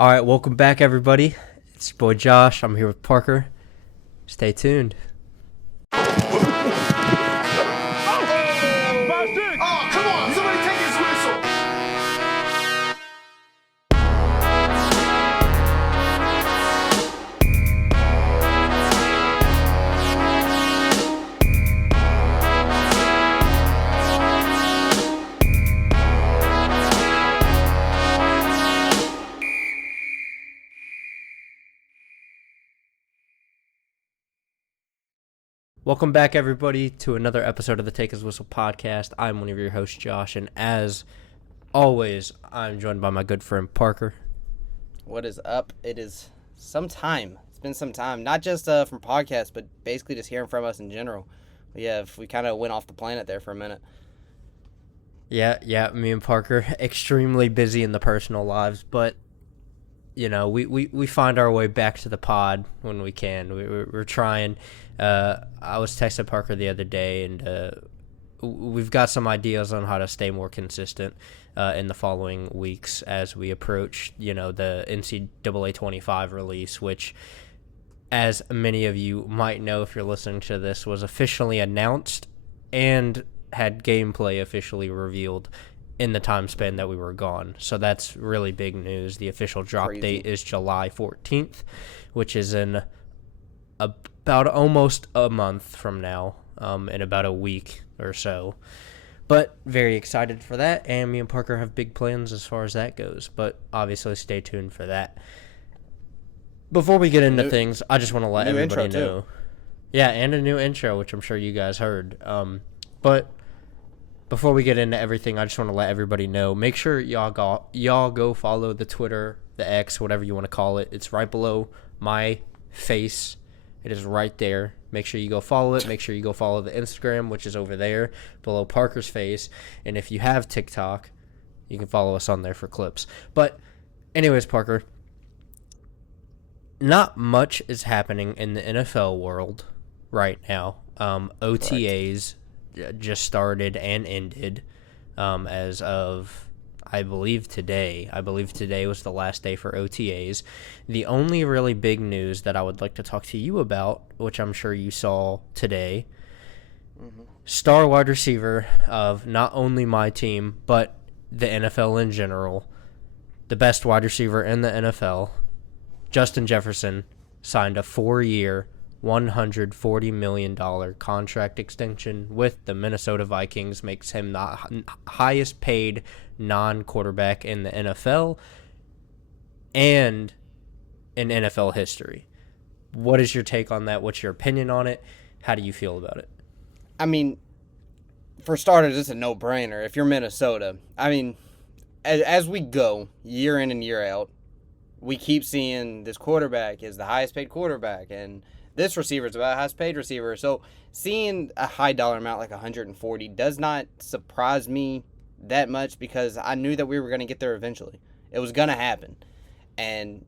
All right, welcome back, everybody. It's your boy Josh. I'm here with Parker. Stay tuned. Oh, come on! Somebody take his whistle! Welcome back, everybody, to another episode of the Take His Whistle podcast. I'm one of your hosts, Josh, and as always, I'm joined by my good friend Parker. What is up? It is some time. It's been some time, not just from podcasts, but basically just hearing from us in general. We kind of went off the planet there for a minute. Yeah, me and Parker, extremely busy in the personal lives, but, you know, we find our way back to the pod when we can. We're trying. I was texting Parker the other day, and we've got some ideas on how to stay more consistent in the following weeks as we approach, the NCAA 25 release, which, as many of you might know if you're listening to this, was officially announced and had gameplay officially revealed in the time span that we were gone. So that's really big news. The official drop date is July 14th, which is in about almost a month from now, in about a week or so. But very excited for that, and me and Parker have big plans as far as that goes. But obviously stay tuned for that. Before we get into things, I just want to let everybody know. Yeah, and a new intro, which I'm sure you guys heard. But before we get into everything, I just want to let everybody know. Make sure y'all go follow the Twitter, the X, whatever you want to call it. It's right below my face. It is right there. Make sure you go follow it. Make sure you go follow the Instagram, which is over there below Parker's face. And if you have TikTok, you can follow us on there for clips. But anyways, Parker, not much is happening in the NFL world right now. OTAs just started and ended as of, I believe today. I believe today was the last day for OTAs. The only really big news that I would like to talk to you about, which I'm sure you saw today, star wide receiver of not only my team, but the NFL in general, the best wide receiver in the NFL, Justin Jefferson, signed a 4-year, $140 million contract extension with the Minnesota Vikings, makes him the highest paid non-quarterback in the NFL and in NFL history. What is your take on that? What's your opinion on it? How do you feel about it? I mean, for starters, it's a no-brainer. If you're Minnesota, I mean, as we go year in and year out, we keep seeing this quarterback is the highest paid quarterback, and this receiver is about highest paid receiver. So seeing a high dollar amount like 140 does not surprise me that much, because I knew that we were going to get there eventually. It was going to happen. And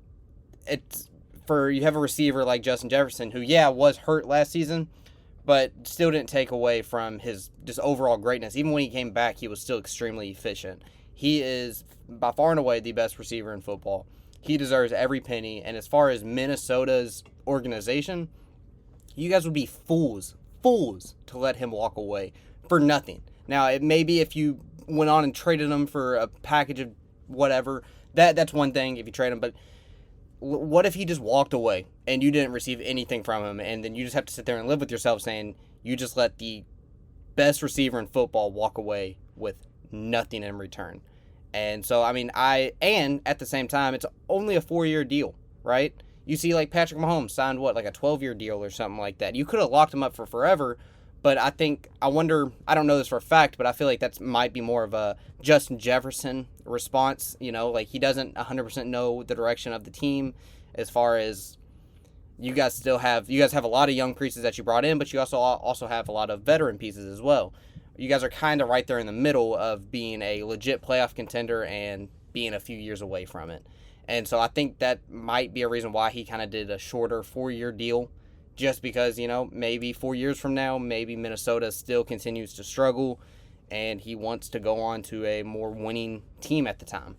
it's for you have a receiver like Justin Jefferson, who was hurt last season, but still didn't take away from his just overall greatness. Even when he came back, he was still extremely efficient. He is by far and away the best receiver in football. He deserves every penny. And as far as Minnesota's organization, you guys would be fools to let him walk away for nothing. Now, it may be if you went on and traded him for a package of whatever, that's one thing if you trade him. But what if he just walked away and you didn't receive anything from him, and then you just have to sit there and live with yourself saying you just let the best receiver in football walk away with nothing in return? And so, I mean, and at the same time, it's only a 4-year deal, right? You see, like, Patrick Mahomes signed, like a 12-year deal or something like that. You could have locked him up for forever, but I don't know this for a fact, but I feel like that might be more of a Justin Jefferson response. Like, he doesn't 100% know the direction of the team as far as you guys have a lot of young pieces that you brought in, but you also have a lot of veteran pieces as well. You guys are kind of right there in the middle of being a legit playoff contender and being a few years away from it. And so I think that might be a reason why he kind of did a shorter 4-year deal, just because, maybe 4 years from now, maybe Minnesota still continues to struggle and he wants to go on to a more winning team at the time.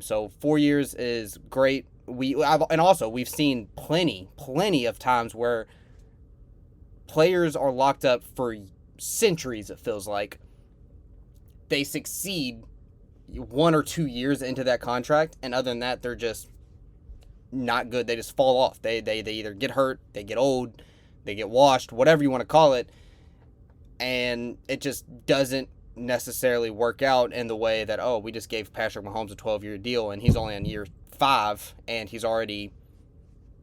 So 4 years is great. We've seen plenty of times where players are locked up for centuries. It feels like they succeed 1 or 2 years into that contract, and other than that, they're just not good. They just fall off. They either get hurt, they get old, they get washed, whatever you want to call it, and it just doesn't necessarily work out in the way that, oh, we just gave Patrick Mahomes a 12-year deal and he's only on year 5 and he's already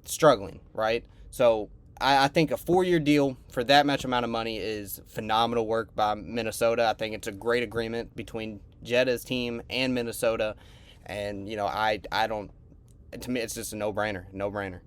struggling, right? So I think a 4-year deal for that much amount of money is phenomenal work by Minnesota. I think it's a great agreement between Jetta's team and Minnesota, and I don't. To me, it's just a no-brainer.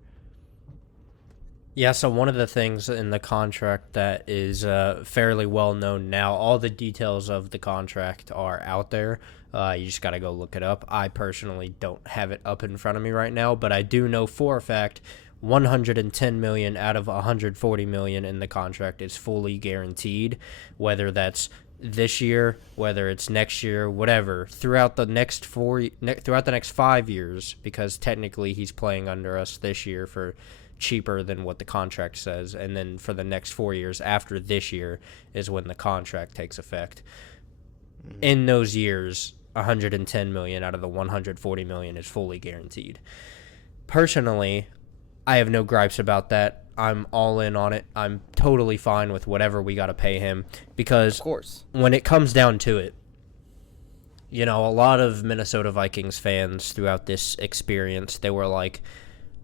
Yeah, so one of the things in the contract that is fairly well known now, all the details of the contract are out there. You just got to go look it up. I personally don't have it up in front of me right now, but I do know for a fact $110 million out of $140 million in the contract is fully guaranteed, whether that's this year, whether it's next year, whatever, throughout the next 5 years, because technically he's playing under us this year for cheaper than what the contract says, and then for the next 4 years after this year is when the contract takes effect. In those years, $110 million out of the $140 million is fully guaranteed. Personally, I have no gripes about that. I'm all in on it. I'm totally fine with whatever we got to pay him, because of course, when it comes down to it, a lot of Minnesota Vikings fans throughout this experience, they were like,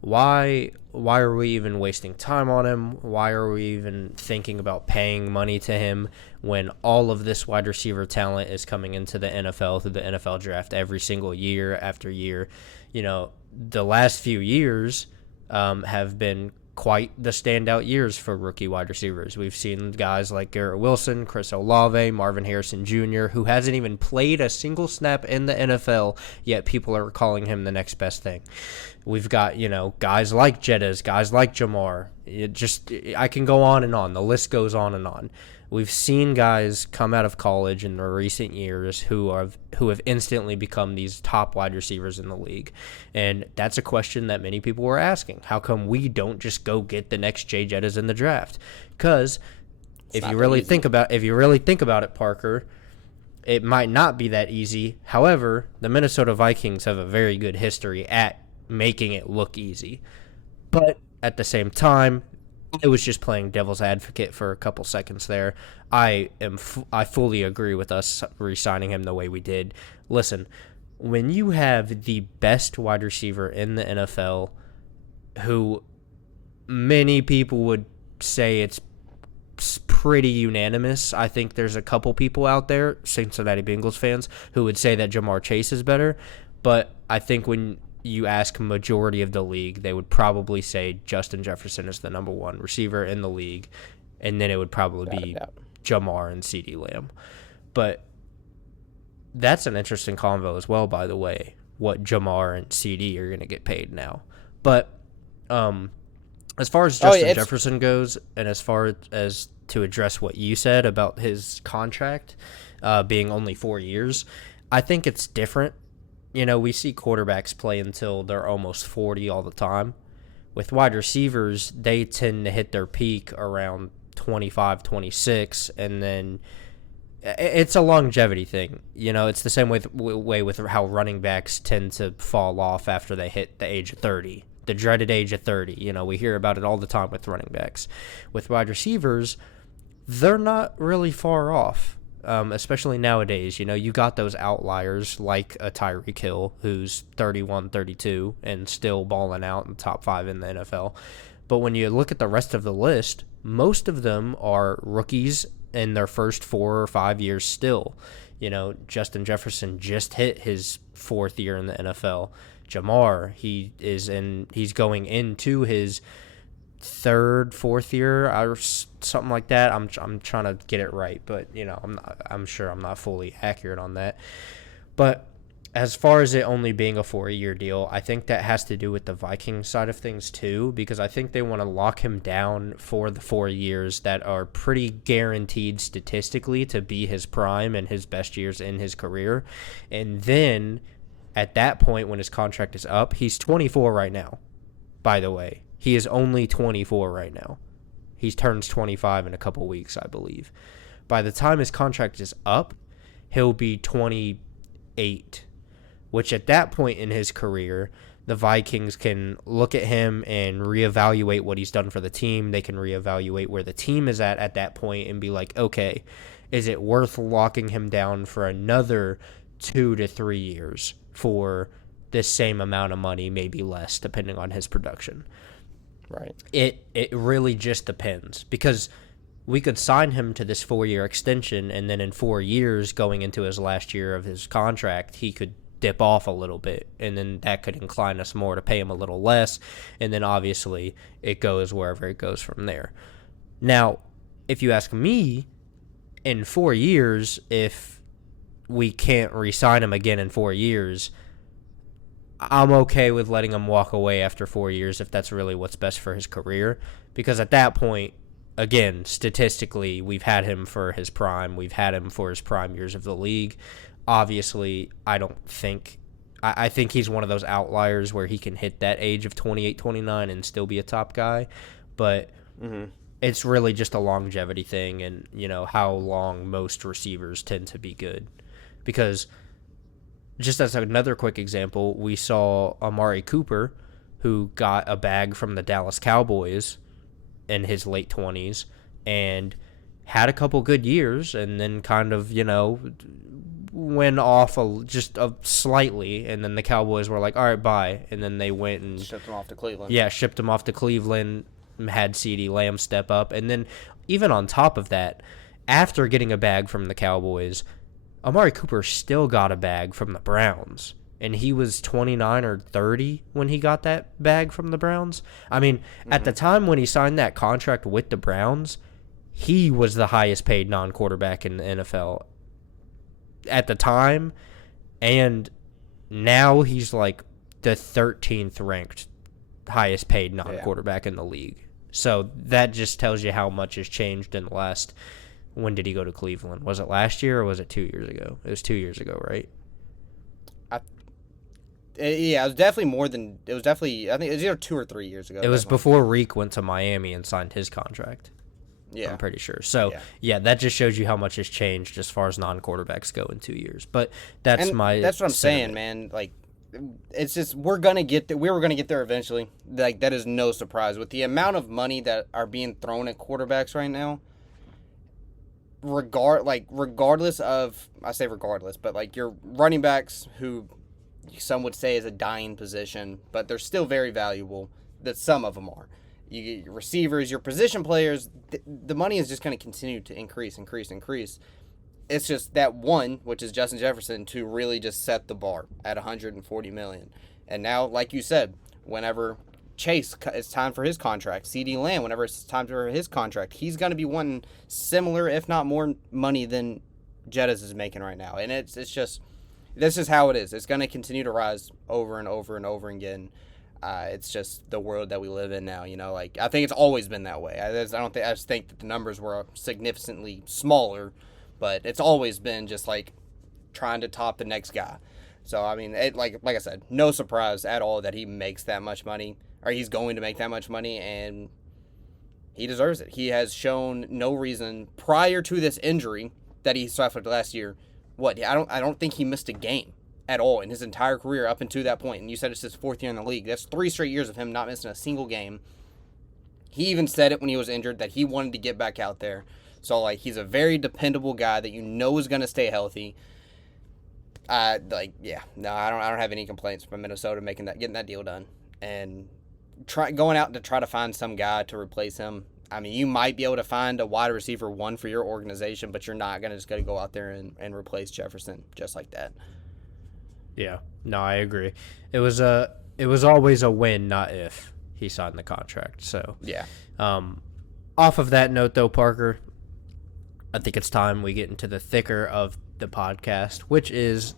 why are we even wasting time on him? Why are we even thinking about paying money to him when all of this wide receiver talent is coming into the NFL through the NFL draft every single year after year? The last few years have been quite the standout years for rookie wide receivers. We've seen guys like Garrett Wilson, Chris Olave, Marvin Harrison Jr., who hasn't even played a single snap in the NFL, yet people are calling him the next best thing. We've got, guys like Jettas, guys like Jamar. I can go on and on. The list goes on and on. We've seen guys come out of college in the recent years who have instantly become these top wide receivers in the league. And that's a question that many people were asking. How come we don't just go get the next Jay Jettas in the draft? Because if you really think about it, Parker, it might not be that easy. However, the Minnesota Vikings have a very good history at making it look easy. But at the same time, I was just playing devil's advocate for a couple seconds there. I fully agree with us re-signing him the way we did. Listen, when you have the best wide receiver in the NFL, who many people would say it's pretty unanimous. I think there's a couple people out there, Cincinnati Bengals fans, who would say that Jamar Chase is better. But I think when you ask majority of the league, they would probably say Justin Jefferson is the number one receiver in the league, and then it would probably be Jamar and CeeDee Lamb. But that's an interesting convo as well, by the way, what Jamar and CeeDee are going to get paid now. But as far as Justin Jefferson goes, and as far as to address what you said about his contract being only 4 years, I think it's different. We see quarterbacks play until they're almost 40 all the time. With wide receivers, they tend to hit their peak around 25, 26, and then it's a longevity thing. It's the same way with how running backs tend to fall off after they hit the age of 30, the dreaded age of 30. We hear about it all the time with running backs. With wide receivers, they're not really far off. Especially nowadays, you got those outliers like a Tyreek Hill, who's 31, 32, and still balling out in top 5 in the NFL. But when you look at the rest of the list, most of them are rookies in their first 4 or 5 years still. Justin Jefferson just hit his 4th year in the NFL. Jamar, he's going into his 3rd, 4th year or something like that. I'm trying to get it right, but I'm sure I'm not fully accurate on that. But as far as it only being a 4-year deal, I think that has to do with the Vikings side of things too, because I think they want to lock him down for the 4 years that are pretty guaranteed statistically to be his prime and his best years in his career. And then at that point when his contract is up, he's 24 right now, by the way. He is only 24 right now. He turns 25 in a couple weeks, I believe. By the time his contract is up, he'll be 28, which at that point in his career, the Vikings can look at him and reevaluate what he's done for the team. They can reevaluate where the team is at that point and be like, okay, is it worth locking him down for another 2 to 3 years for this same amount of money, maybe less, depending on his production? Right. It really just depends, because we could sign him to this 4-year extension, and then in 4 years, going into his last year of his contract, he could dip off a little bit, and then that could incline us more to pay him a little less, and then obviously it goes wherever it goes from there. Now, if you ask me, in 4 years, if we can't re-sign him again in 4 years, I'm okay with letting him walk away after 4 years if that's really what's best for his career, because at that point, again, statistically, we've had him for his prime. We've had him for his prime years of the league. Obviously, I think he's one of those outliers where he can hit that age of 28, 29 and still be a top guy. But it's really just a longevity thing, and, how long most receivers tend to be good. Because just as another quick example, we saw Amari Cooper, who got a bag from the Dallas Cowboys in his late 20s and had a couple good years, and then kind of, went off just slightly, and then the Cowboys were like, all right, bye, and then they went and shipped him off to Cleveland. Yeah, shipped him off to Cleveland, had CeeDee Lamb step up, and then even on top of that, after getting a bag from the Cowboys, Amari Cooper still got a bag from the Browns, and he was 29 or 30 when he got that bag from the Browns. I mean, at the time when he signed that contract with the Browns, he was the highest paid non-quarterback in the NFL at the time, and now he's like the 13th ranked highest paid non-quarterback in the league. So that just tells you how much has changed in the last. When did he go to Cleveland? Was it last year or was it 2 years ago? It was 2 years ago, right? Yeah, it was definitely more than. It was definitely. I think it was either 2 or 3 years ago. It was before Reek went to Miami and signed his contract. Yeah, I'm pretty sure. So yeah, that just shows you how much has changed as far as non-quarterbacks go in 2 years. But that's what I'm saying, man. Like, it's just we were gonna get there eventually. Like, that is no surprise with the amount of money that are being thrown at quarterbacks right now. Regardless of, I say regardless, but like your running backs, who some would say is a dying position, but they're still very valuable. That some of them are. You get your receivers, your position players. The money is just going to continue to increase. It's just that one, which is Justin Jefferson, to really just set the bar at $140 million. And now, like you said, whenever Chase, it's time for his contract. CeeDee Lamb, whenever it's time for his contract, he's going to be wanting similar, if not more, money than Jettas is making right now. And it's just, this is how it is. It's going to continue to rise over and over and over again. It's just the world that we live in now. Like, I think it's always been that way. I just think that the numbers were significantly smaller, but it's always been just like trying to top the next guy. So I mean, like I said, no surprise at all that he makes that much money. Or he's going to make that much money, and he deserves it. He has shown no reason prior to this injury that he suffered last year. I don't think he missed a game at all in his entire career up until that point. And you said it's his 4th year in the league. That's 3 straight years of him not missing a single game. He even said it when he was injured that he wanted to get back out there. So like, he's a very dependable guy that is going to stay healthy. I don't have any complaints from Minnesota getting that deal done. And going out to try to find some guy to replace him. I mean, you might be able to find a wide receiver 1 for your organization, but you're not going to go out there and replace Jefferson just like that. Yeah, no, I agree. It was always a win, not if he signed the contract. So yeah. Off of that note, though, Parker, I think it's time we get into the thicker of the podcast, which is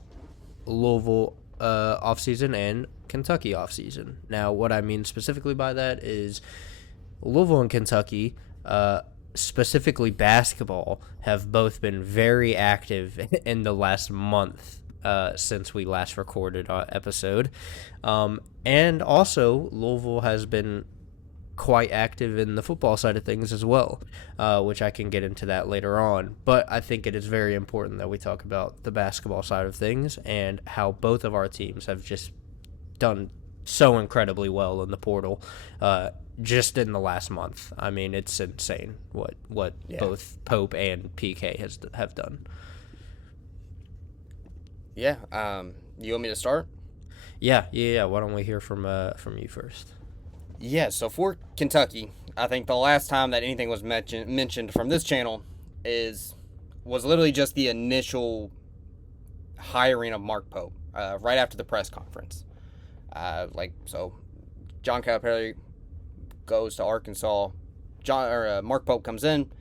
Louisville offseason and Kentucky offseason. Now, what I mean specifically by that is Louisville and Kentucky, specifically basketball, have both been very active in the last month since we last recorded our episode. And also, Louisville has been quite active in the football side of things as well, which I can get into that later on. But I think it is very important that we talk about the basketball side of things and how both of our teams have just done so incredibly well in the portal just in the last month. I mean, it's insane what both Pope and PK have done. Yeah. You want me to start? Yeah. Why don't we hear from you first? Yeah, so for Kentucky, I think the last time that anything was mentioned from this channel was literally just the initial hiring of Mark Pope right after the press conference. So John Calipari goes to Arkansas. Mark Pope comes in.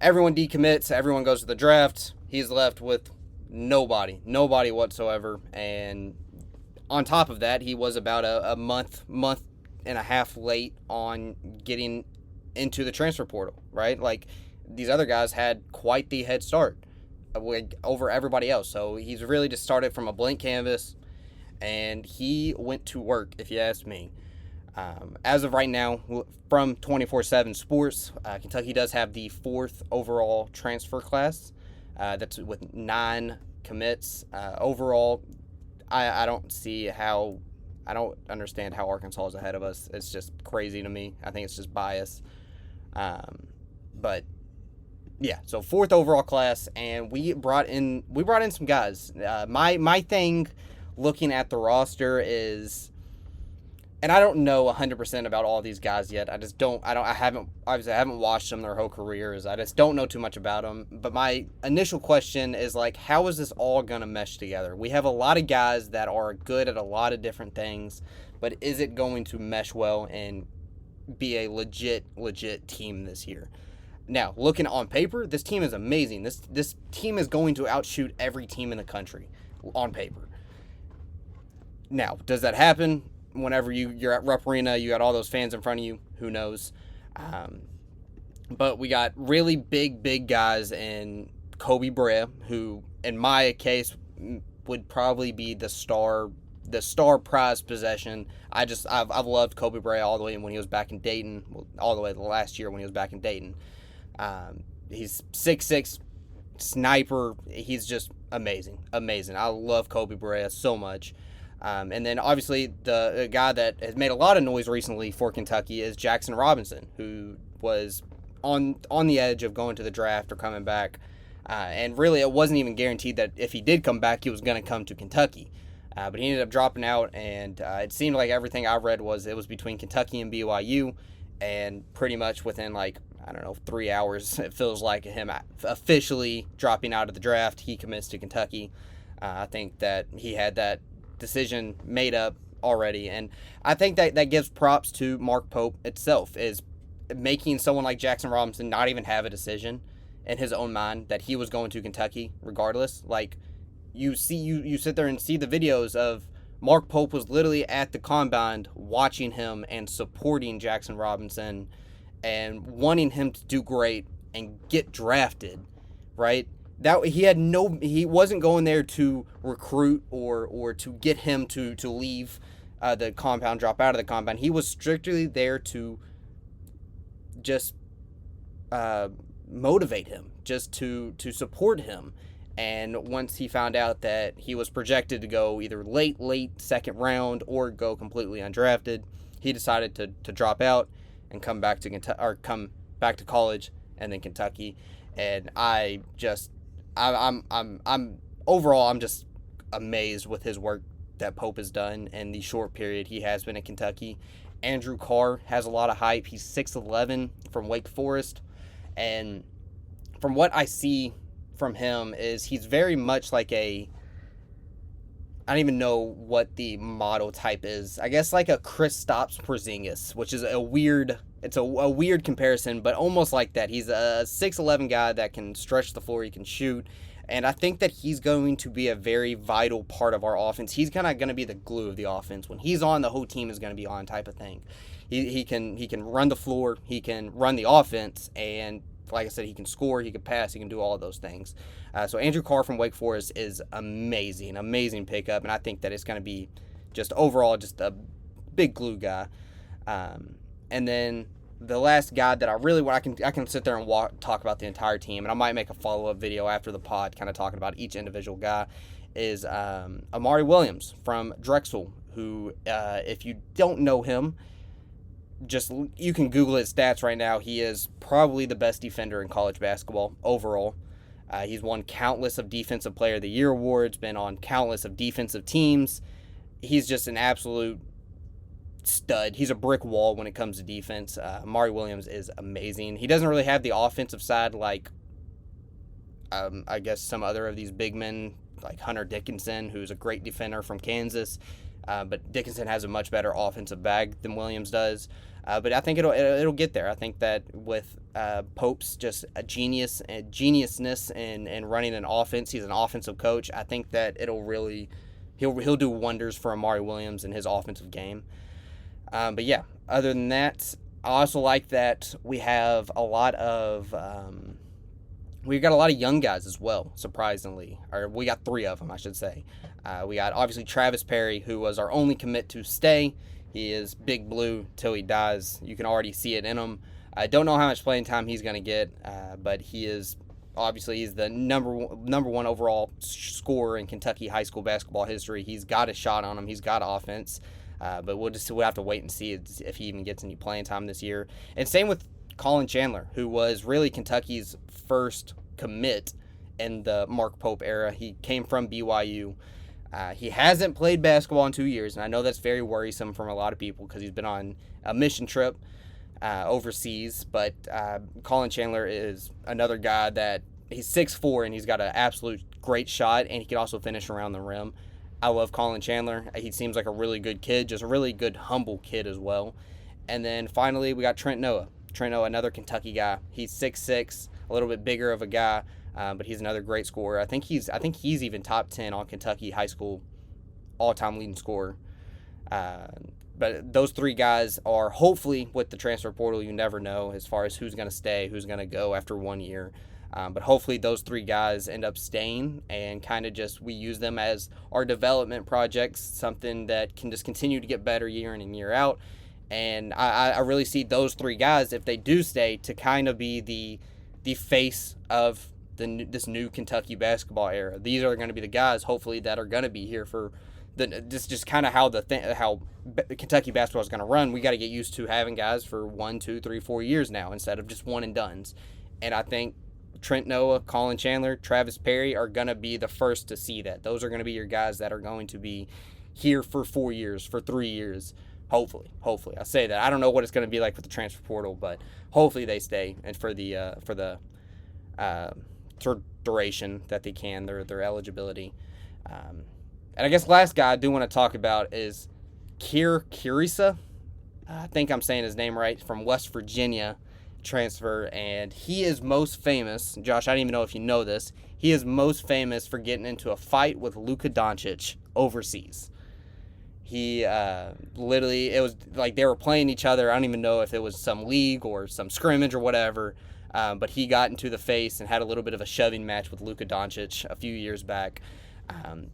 Everyone decommits. Everyone goes to the draft. He's left with nobody whatsoever. And on top of that, he was about a month and a half late on getting into the transfer portal, right? Like, these other guys had quite the head start over everybody else. So he's really just started from a blank canvas, and he went to work, if you ask me. As of right now, from 24/7 Sports, Kentucky does have the 4th overall transfer class. That's with 9 commits. Overall, I don't understand how Arkansas is ahead of us. It's just crazy to me. I think it's just bias. But yeah, so 4th overall class, and we brought in some guys. My thing looking at the roster is, and I don't know 100% about all these guys yet. I haven't watched them their whole careers. I just don't know too much about them. But my initial question is, like, how is this all going to mesh together? We have a lot of guys that are good at a lot of different things, but is it going to mesh well and be a legit team this year? Now, looking on paper, this team is amazing. This team is going to outshoot every team in the country on paper. Now, does that happen? Whenever you're at Rupp Arena, you got all those fans in front of you, who knows? But we got really big guys in Kobe Brea, who, in my case, would probably be the star prize possession. I've loved Kobe Brea all the way when he was back in Dayton, all the way to the last year when he was back in Dayton. He's 6'6", sniper. He's just amazing. I love Kobe Brea so much. And then obviously the guy that has made a lot of noise recently for Kentucky is Jackson Robinson, who was on the edge of going to the draft or coming back. And really it wasn't even guaranteed that if he did come back, he was going to come to Kentucky. But he ended up dropping out, and it seemed like everything I read was it was between Kentucky and BYU, and pretty much within 3 hours, it feels like him officially dropping out of the draft, he commits to Kentucky. I think that he had that decision made up already, and I think that gives props to Mark Pope itself, is making someone like Jackson Robinson not even have a decision in his own mind that he was going to Kentucky regardless. Like, you sit there and see the videos of Mark Pope was literally at the combine watching him and supporting Jackson Robinson and wanting him to do great and get drafted, right? That he wasn't going there to recruit or to get him to leave the compound, drop out of the compound. He was strictly there to just motivate him, just to support him. And once he found out that he was projected to go either late second round or go completely undrafted, he decided to drop out and come back to college and then Kentucky. And I'm overall just amazed with his work that Pope has done in the short period he has been at Kentucky. Andrew Carr has a lot of hype. He's 6'11" from Wake Forest, and from what I see from him is he's very much like I don't even know what the model type is. I guess like a Kristaps Porzingis, which is a weird comparison, but almost like that. He's a 6'11" guy that can stretch the floor, he can shoot, and I think that he's going to be a very vital part of our offense. He's kind of going to be the glue of the offense. When he's on, the whole team is going to be on, type of thing. He can run the floor, he can run the offense, and like I said, he can score, he can pass, he can do all of those things. So Andrew Carr from Wake Forest is amazing pickup, and I think that it's going to be just overall just a big glue guy. And then the last guy that I can sit there and talk about the entire team, and I might make a follow-up video after the pod kind of talking about each individual guy, is Amari Williams from Drexel, who, if you don't know him, you can Google his stats right now. He is probably the best defender in college basketball overall. He's won countless of Defensive Player of the Year awards, been on countless of defensive teams. He's just an absolute stud. He's a brick wall when it comes to defense. Amari Williams is amazing. He doesn't really have the offensive side like, I guess, some other of these big men, like Hunter Dickinson, who's a great defender from Kansas. But Dickinson has a much better offensive bag than Williams does. But I think it'll get there. I think that with Pope's just a geniusness in running an offense, he's an offensive coach. I think that he'll do wonders for Amari Williams and his offensive game. But yeah, other than that, I also like that we have we've got a lot of young guys as well, surprisingly. Or we got 3 of them, I should say. We got, obviously, Travis Perry, who was our only commit to stay. He is big blue till he dies. You can already see it in him. I don't know how much playing time he's going to get, but he's the number one overall scorer in Kentucky high school basketball history. He's got a shot on him. He's got offense. But we'll have to wait and see if he even gets any playing time this year. And same with Colin Chandler, who was really Kentucky's first commit in the Mark Pope era. He came from BYU. He hasn't played basketball in 2 years, and I know that's very worrisome from a lot of people because he's been on a mission trip overseas. But Colin Chandler is another guy that he's 6'4", and he's got an absolute great shot, and he can also finish around the rim. I love Colin Chandler. He seems like a really good kid, just a really good, humble kid as well. And then finally, we got Trent Noah. Trent Noah, another Kentucky guy. He's 6'6", a little bit bigger of a guy, but he's another great scorer. I think he's even top 10 on Kentucky high school all-time leading scorer. But those 3 guys are hopefully with the transfer portal. You never know as far as who's going to stay, who's going to go after 1 year. But hopefully those 3 guys end up staying and kind of just we use them as our development projects, something that can just continue to get better year in and year out. And I really see those 3 guys, if they do stay, to kind of be the face of this new Kentucky basketball era. These are going to be the guys, hopefully, that are going to be here for just kind of how Kentucky basketball is going to run. We got to get used to having guys for 1, 2, 3, 4 years now instead of just one and dones. And I think Trent Noah, Colin Chandler, Travis Perry are going to be the first to see that. Those are going to be your guys that are going to be here for 4 years, for 3 years. Hopefully. I say that. I don't know what it's going to be like with the transfer portal, but hopefully they stay and for the duration that they can, their eligibility. And I guess last guy I do want to talk about is Kirisa. I think I'm saying his name right, from West Virginia transfer, and he is most famous. Josh, I don't even know if you know this. He is most famous for getting into a fight with Luka Doncic overseas. He literally, it was like they were playing each other. I don't even know if it was some league or some scrimmage or whatever, but he got into the face and had a little bit of a shoving match with Luka Doncic a few years back.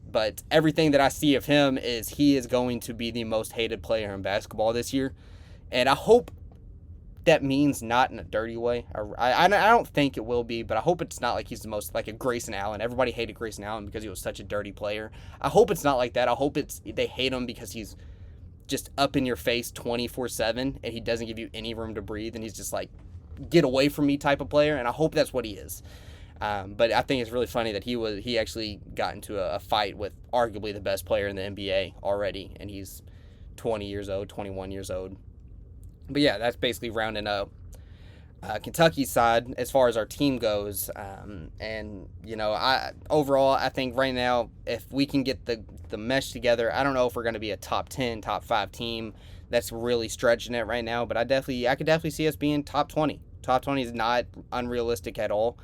But everything that I see of him is he is going to be the most hated player in basketball this year. And I hope that means not in a dirty way. I don't think it will be, but I hope it's not like he's the most, like a Grayson Allen. Everybody hated Grayson Allen because he was such a dirty player. I hope it's not like that. I hope they hate him because he's just up in your face 24/7 and he doesn't give you any room to breathe and he's just like, get away from me type of player, and I hope that's what he is. But I think it's really funny that he actually got into a fight with arguably the best player in the NBA already, and he's 20 years old, 21 years old. But yeah, that's basically rounding up Kentucky's side as far as our team goes. And, you know, overall, I think right now, if we can get the mesh together, I don't know if we're going to be a top 10, top 5 team. That's really stretching it right now. But I could definitely see us being top 20. Top 20 is not unrealistic at all.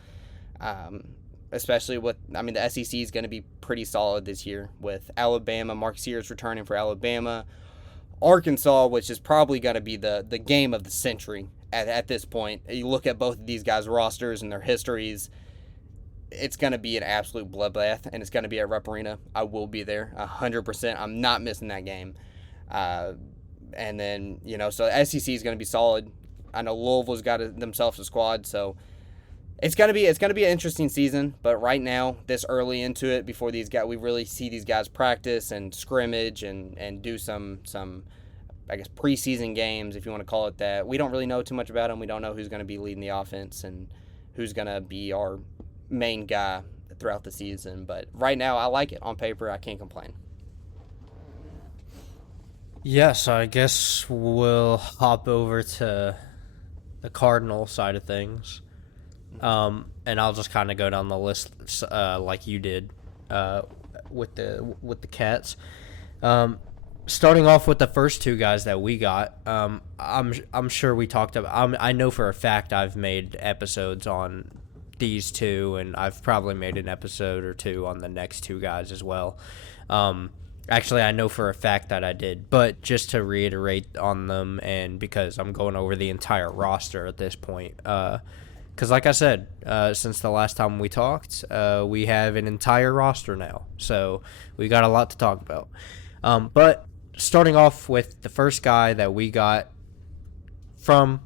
Especially the SEC is going to be pretty solid this year with Alabama. Mark Sears returning for Alabama. Arkansas, which is probably going to be the game of the century, at this point. You look at both of these guys' rosters and their histories, it's going to be an absolute bloodbath, and it's going to be at Rupp Arena. I will be there 100%. I'm not missing that game. And then, so SEC is going to be solid. I know Louisville's got themselves a squad, so it's going to be an interesting season. But right now, this early into it, before we really see these guys practice and scrimmage and do some I guess preseason games, if you want to call it that. We don't really know too much about them. We don't know who's going to be leading the offense and who's going to be our main guy throughout the season. But right now, I like it. On paper, I can't complain. Yes, I guess we'll hop over to the Cardinal side of things. And I'll just kind of go down the list like you did with the Cats. Starting off with the first two guys that we got, I'm sure we talked about. I know for a fact I've made episodes on these two, and I've probably made an episode or two on the next two guys as well. Actually, I know for a fact that I did, but just to reiterate on them, and because I'm going over the entire roster at this point, because like I said, since the last time we talked, we have an entire roster now, so we got a lot to talk about. But starting off with the first guy that we got from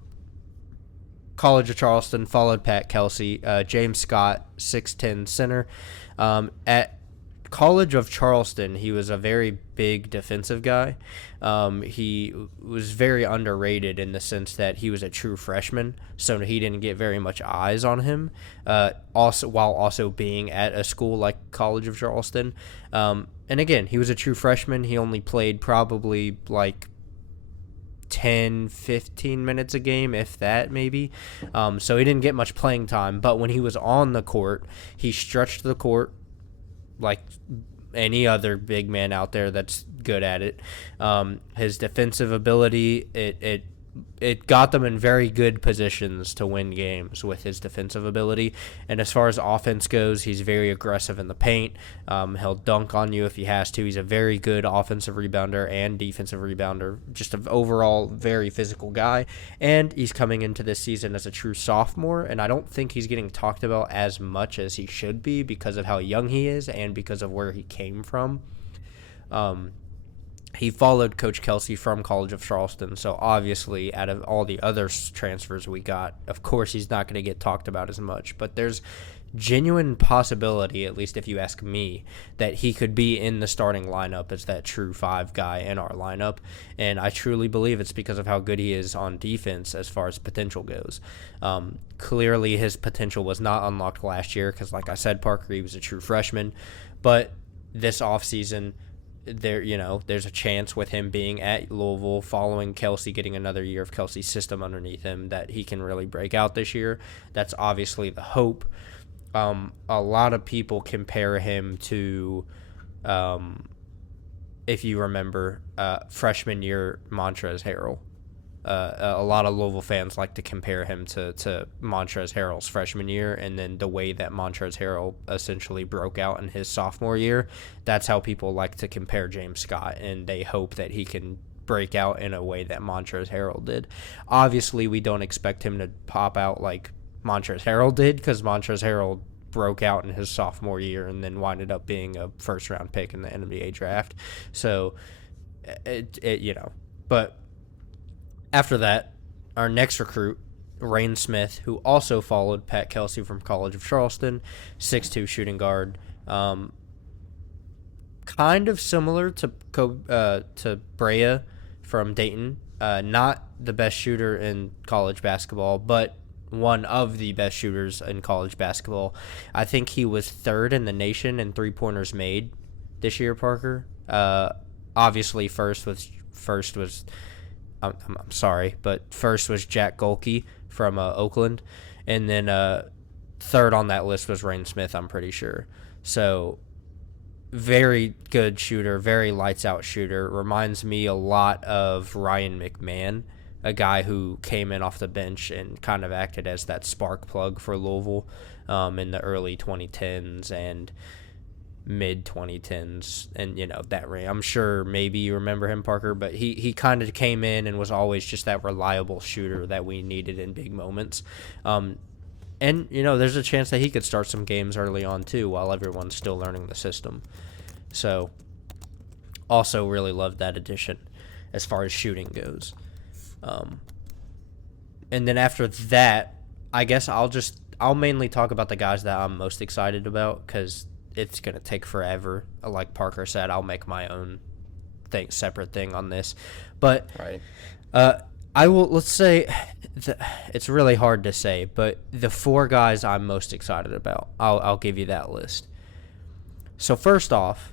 College of Charleston, followed Pat Kelsey, James Scott, 6'10" center. At College of Charleston, he was a very big defensive guy. He was very underrated in the sense that he was a true freshman, so he didn't get very much eyes on him. While also being at a school like College of Charleston, and again, he was a true freshman. He only played probably like 10, 15 minutes a game, if that, maybe. So he didn't get much playing time. But when he was on the court, he stretched the court like any other big man out there that's good at it. His defensive ability, it got them in very good positions to win games with his defensive ability. And as far as offense goes, he's very aggressive in the paint. He'll dunk on you if he has to. He's a very good offensive rebounder and defensive rebounder. Just an overall very physical guy. And he's coming into this season as a true sophomore, and I don't think he's getting talked about as much as he should be because of how young he is and because of where he came from. He followed Coach Kelsey from College of Charleston, so obviously out of all the other transfers we got, of course he's not going to get talked about as much, but there's genuine possibility, at least if you ask me, that he could be in the starting lineup as that true five guy in our lineup, and I truly believe it's because of how good he is on defense as far as potential goes. Clearly his potential was not unlocked last year because, like I said, Parker, he was a true freshman, but this offseason, there's a chance with him being at Louisville, following Kelsey, getting another year of Kelsey's system underneath him, that he can really break out this year. That's obviously the hope. A lot of people compare him to, if you remember, freshman year Montrezl Harrell. A lot of Louisville fans like to compare him to Montrezl Harrell's freshman year, and then the way that Montrezl Harrell essentially broke out in his sophomore year. That's how people like to compare James Scott, and they hope that he can break out in a way that Montrezl Harrell did. Obviously, we don't expect him to pop out like Montrezl Harrell did, because Montrezl Harrell broke out in his sophomore year and then winded up being a first-round pick in the NBA draft. So, but after that, our next recruit, Rain Smith, who also followed Pat Kelsey from College of Charleston, 6'2" shooting guard. Kind of similar to Brea from Dayton. Not the best shooter in college basketball, but one of the best shooters in college basketball. I think he was third in the nation in three-pointers made this year, Parker. Obviously, first was Jack Golke from Oakland, and then third on that list was Rain Smith, I'm pretty sure. So very good shooter, very lights-out shooter. Reminds me a lot of Ryan McMahon, a guy who came in off the bench and kind of acted as that spark plug for Louisville in the early 2010s. And mid 2010s, and that range. I'm sure maybe you remember him, Parker, but he kind of came in and was always just that reliable shooter that we needed in big moments. And there's a chance that he could start some games early on too, while everyone's still learning the system. So, also really loved that addition as far as shooting goes. And then after that, I guess I'll mainly talk about the guys that I'm most excited about, because it's going to take forever. Like Parker said, I'll make my own separate thing on this. But right. let's say, it's really hard to say, but the 4 guys I'm most excited about, I'll give you that list. So first off,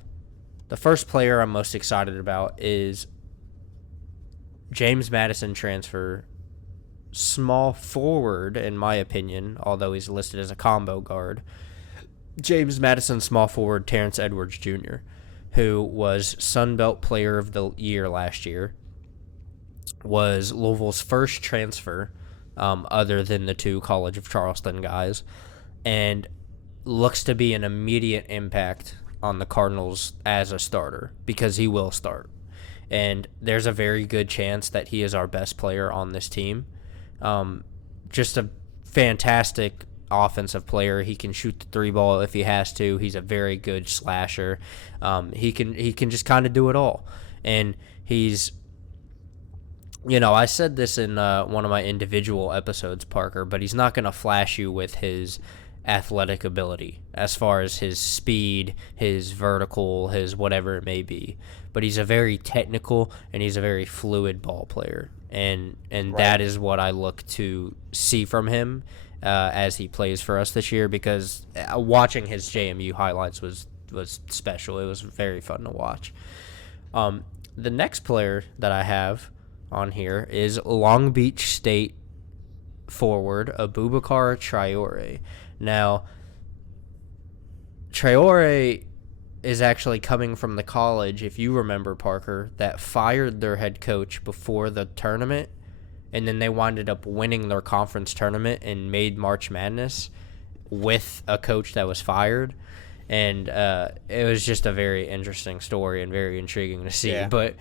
the first player I'm most excited about is James Madison transfer, small forward, in my opinion, although he's listed as a combo guard. James Madison, small forward, Terrence Edwards Jr., who was Sun Belt Player of the Year last year, was Louisville's first transfer, other than the 2 College of Charleston guys, and looks to be an immediate impact on the Cardinals as a starter, because he will start. And there's a very good chance that he is our best player on this team. Just a fantastic offensive player. He can shoot the 3 ball if he has to. He's a very good slasher. He can just kind of do it all. And he's, I said this in one of my individual episodes, Parker, but he's not going to flash you with his athletic ability as far as his speed, his vertical, his whatever it may be. But he's a very technical and he's a very fluid ball player. And right. That is what I look to see from him as he plays for us this year, because watching his JMU highlights was special. It was very fun to watch. The next player that I have on here is Long Beach State forward Abubakar Traore. Now, Traore is actually coming from the college, if you remember, Parker, that fired their head coach before the tournament, and then they winded up winning their conference tournament and made March Madness with a coach that was fired. And it was just a very interesting story and very intriguing to see. Yeah. But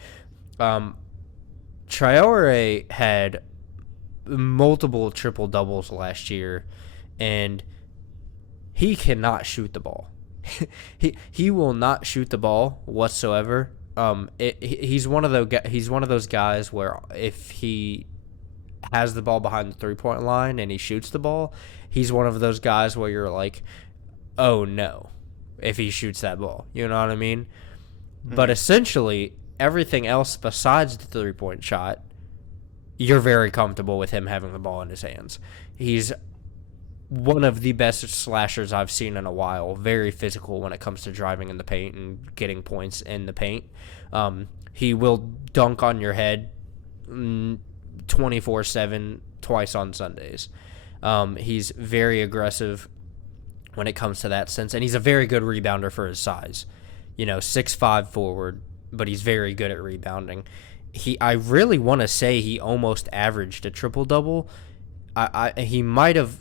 Traore had multiple triple-doubles last year, and he cannot shoot the ball. he will not shoot the ball whatsoever. He's one of those guys where if he has the ball behind the 3-point line and he shoots the ball, he's one of those guys where you're like, oh no, if he shoots that ball. You know what I mean? Mm-hmm. But essentially, everything else besides the 3-point shot, you're very comfortable with him having the ball in his hands. He's one of the best slashers I've seen in a while. Very physical when it comes to driving in the paint and getting points in the paint. He will dunk on your head 24/7, twice on Sundays. He's very aggressive when it comes to that sense, and he's a very good rebounder for his size. 6'5" forward, but he's very good at rebounding. I really want to say he almost averaged a triple-double. He might have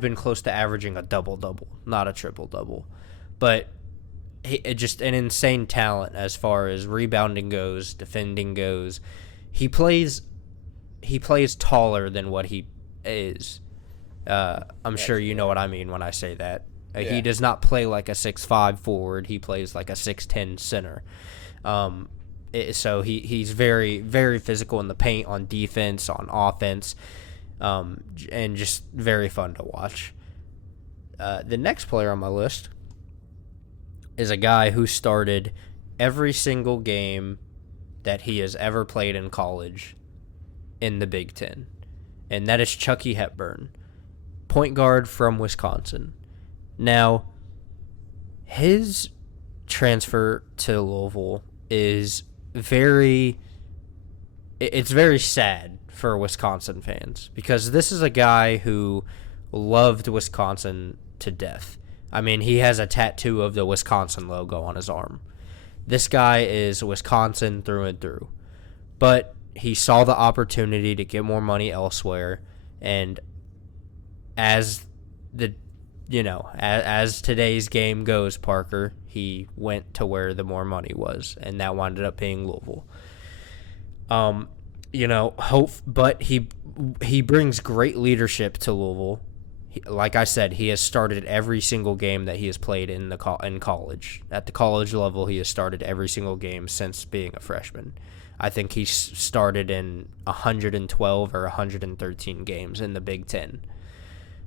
been close to averaging a double-double, not a triple-double. But just an insane talent as far as rebounding goes, defending goes. He plays taller than what he is. I'm sure you know what I mean when I say that. Yeah. He does not play like a 6'5" forward. He plays like a 6'10" center. So he's very, very physical in the paint, on defense, on offense. And just very fun to watch. The next player on my list is a guy who started every single game that he has ever played in college in the Big Ten, and that is Chucky Hepburn, point guard from Wisconsin. Now, his transfer to Louisville is very sad for Wisconsin fans, because this is a guy who loved Wisconsin to death. I mean, he has a tattoo of the Wisconsin logo on his arm. This guy is Wisconsin through and through. But he saw the opportunity to get more money elsewhere, and as the as today's game goes, Parker, he went to where the more money was, and that wound up being Louisville. But he brings great leadership to Louisville. Like I said, he has started every single game that he has played in college. At the college level, he has started every single game since being a freshman. I think he started in 112 or 113 games in the Big Ten,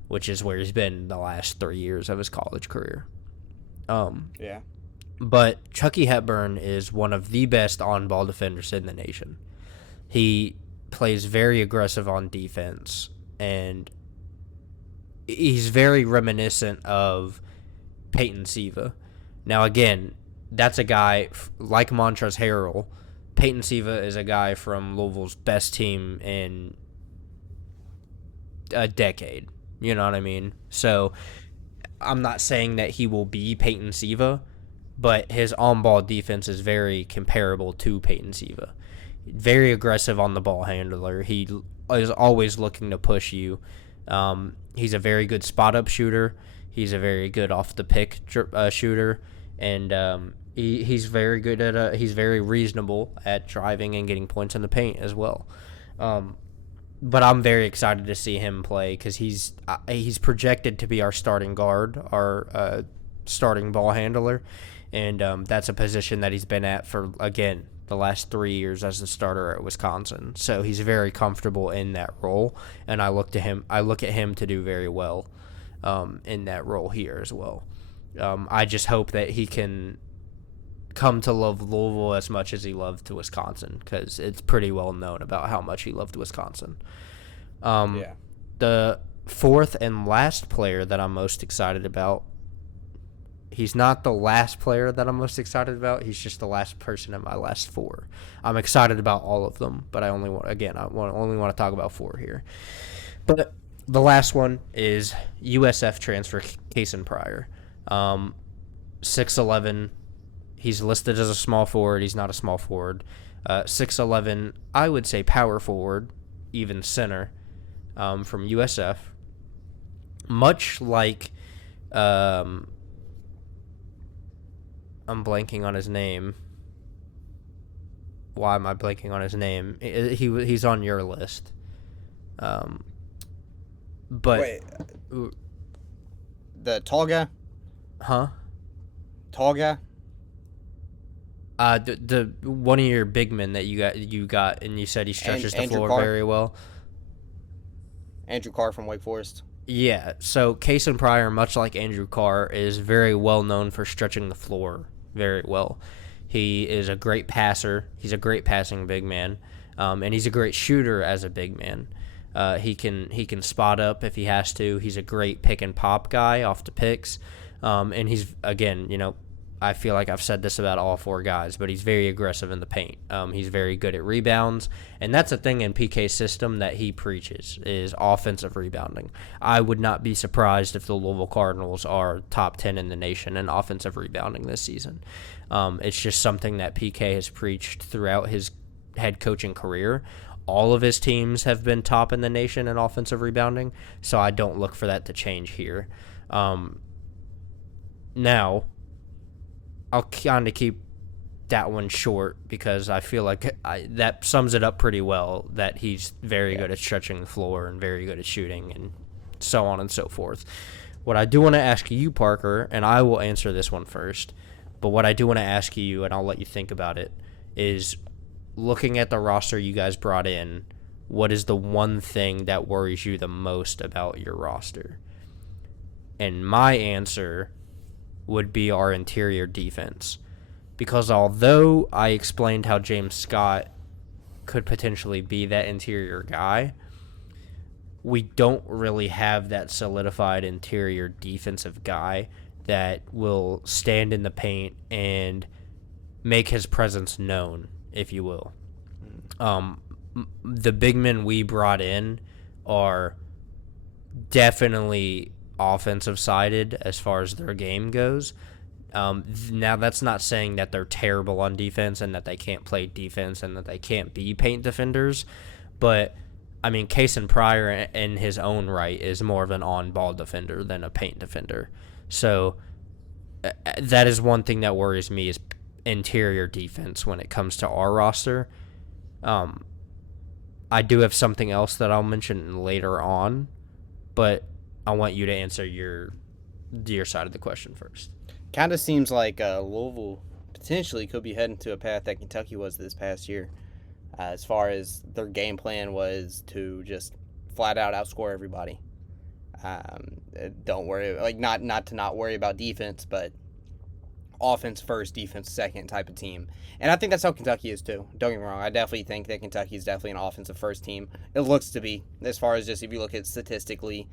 which is where he's been the last 3 years of his college career. Yeah. But Chucky Hepburn is one of the best on-ball defenders in the nation. He plays very aggressive on defense, and he's very reminiscent of Peyton Siva. Now, again, that's a guy like Montrezl Harrell. Peyton Siva is a guy from Louisville's best team in a decade. You know what I mean? So I'm not saying that he will be Peyton Siva, but his on-ball defense is very comparable to Peyton Siva. Very aggressive on the ball handler. He is always looking to push you. He's a very good spot-up shooter. He's a very good off-the-pick shooter, and he's very good at he's very reasonable at driving and getting points in the paint as well. But I'm very excited to see him play because he's projected to be our starting guard, our starting ball handler, and that's a position that he's been at for, again, the last 3 years as the starter at Wisconsin. So he's very comfortable in that role, and I look at him to do very well in that role here as well. I just hope that he can come to love Louisville as much as he loved to Wisconsin, because it's pretty well known about how much he loved Wisconsin. The fourth and last player that I'm most excited about, he's not the last player that I'm most excited about. He's just the last person in my last four. I'm excited about all of them, but I only want to talk about four here. But the last one is USF transfer Kaysen Pryor. 6'11". He's listed as a small forward. He's not a small forward. 6'11", I would say power forward, even center, from USF. Much like, I'm blanking on his name. Why am I blanking on his name? He's on your list. But wait, the tall guy? Huh? Tall guy? The one of your big men that you got, and you said he stretches the floor Carr? very well. Andrew Carr from Wake Forest. Yeah, so Kaysen Pryor, much like Andrew Carr, is very well known for stretching the floor very well. He is a great passer. He's a great passing big man, and he's a great shooter as a big man. He can spot up if he has to. He's a great pick and pop guy off the picks, and he's, again, I feel like I've said this about all four guys, but he's very aggressive in the paint. He's very good at rebounds, and that's a thing in PK's system that he preaches, is offensive rebounding. I would not be surprised if the Louisville Cardinals are top 10 in the nation in offensive rebounding this season. It's just something that PK has preached throughout his head coaching career. All of his teams have been top in the nation in offensive rebounding, so I don't look for that to change here. Now, I'll kind of keep that one short because I feel like that sums it up pretty well, that he's very good at stretching the floor and very good at shooting and so on and so forth. What I do want to ask you, Parker, and I will answer this one first, but what I do want to ask you, and I'll let you think about it, is looking at the roster you guys brought in, what is the one thing that worries you the most about your roster? And my answer would be our interior defense. Because although I explained how James Scott could potentially be that interior guy, we don't really have that solidified interior defensive guy that will stand in the paint and make his presence known, if you will. The big men we brought in are definitely offensive sided as far as their game goes. Now that's not saying that they're terrible on defense and that they can't play defense and that they can't be paint defenders, but I mean, Cason Pryor in his own right is more of an on-ball defender than a paint defender. So that is one thing that worries me is interior defense when it comes to our roster. I do have something else that I'll mention later on, but I want you to answer your side of the question first. Kind of seems like Louisville potentially could be heading to a path that Kentucky was this past year, as far as their game plan was to just flat out outscore everybody. Don't worry, like not to not worry about defense, but offense first, defense second type of team. And I think that's how Kentucky is too. Don't get me wrong. I definitely think that Kentucky is definitely an offensive first team. It looks to be, as far as just if you look at statistically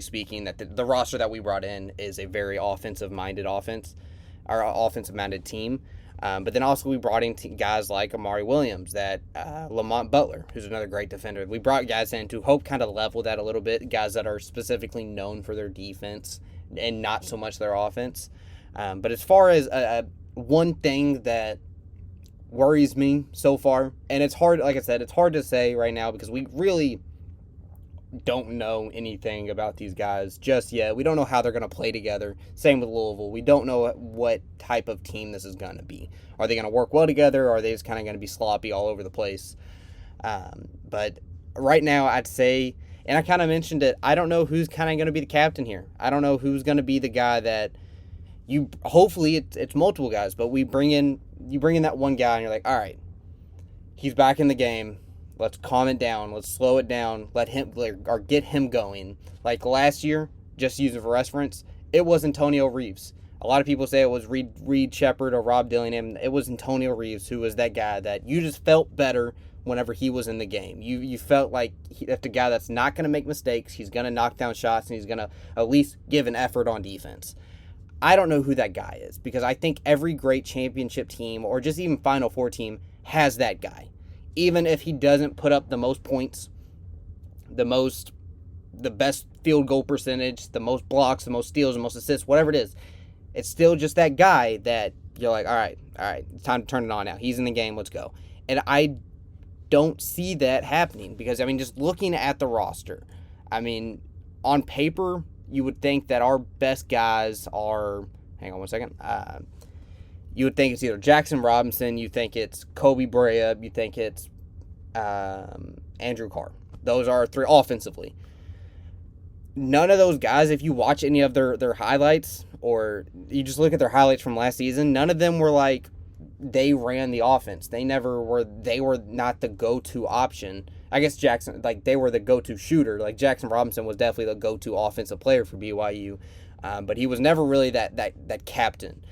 speaking, that the roster that we brought in is a very offensive-minded offensive-minded team. But then also we brought in guys like Amari Williams, that Lamont Butler, who's another great defender. We brought guys in to hope kind of level that a little bit, guys that are specifically known for their defense and not so much their offense. But as far as one thing that worries me so far, and it's hard, like I said, it's hard to say right now because we really don't know anything about these guys just yet. We don't know how they're going to play together. Same with Louisville. We don't know what type of team this is going to be. Are they going to work well together, or are they just kind of going to be sloppy all over the place? But right now, I'd say, and I kind of mentioned it, I don't know who's kind of going to be the captain here. I don't know who's going to be the guy that hopefully it's multiple guys, but you bring in that one guy and you're like, all right, he's back in the game. Let's calm it down. Let's slow it down. Let him, or get him going. Like last year, just use it for reference, it was Antonio Reeves. A lot of people say it was Reed Shepard or Rob Dillingham. It was Antonio Reeves who was that guy that you just felt better whenever he was in the game. You felt like that's the guy that's not going to make mistakes. He's going to knock down shots, and he's going to at least give an effort on defense. I don't know who that guy is, because I think every great championship team or just even Final Four team has that guy. Even if he doesn't put up the most points, the best field goal percentage, the most blocks, the most steals, the most assists, whatever it is, it's still just that guy that you're like, all right, it's time to turn it on now. He's in the game, let's go. And I don't see that happening because, I mean, just looking at the roster, I mean, on paper, you would think that our best guys are, hang on one second, you would think it's either Jackson Robinson, you think it's Kobe Brea, you think it's Andrew Carr. Those are three offensively. None of those guys, if you watch any of their highlights or you just look at their highlights from last season, none of them were like they ran the offense. They were not the go-to option. I guess Jackson, like they were the go-to shooter. Like Jackson Robinson was definitely the go-to offensive player for BYU, but he was never really that captain.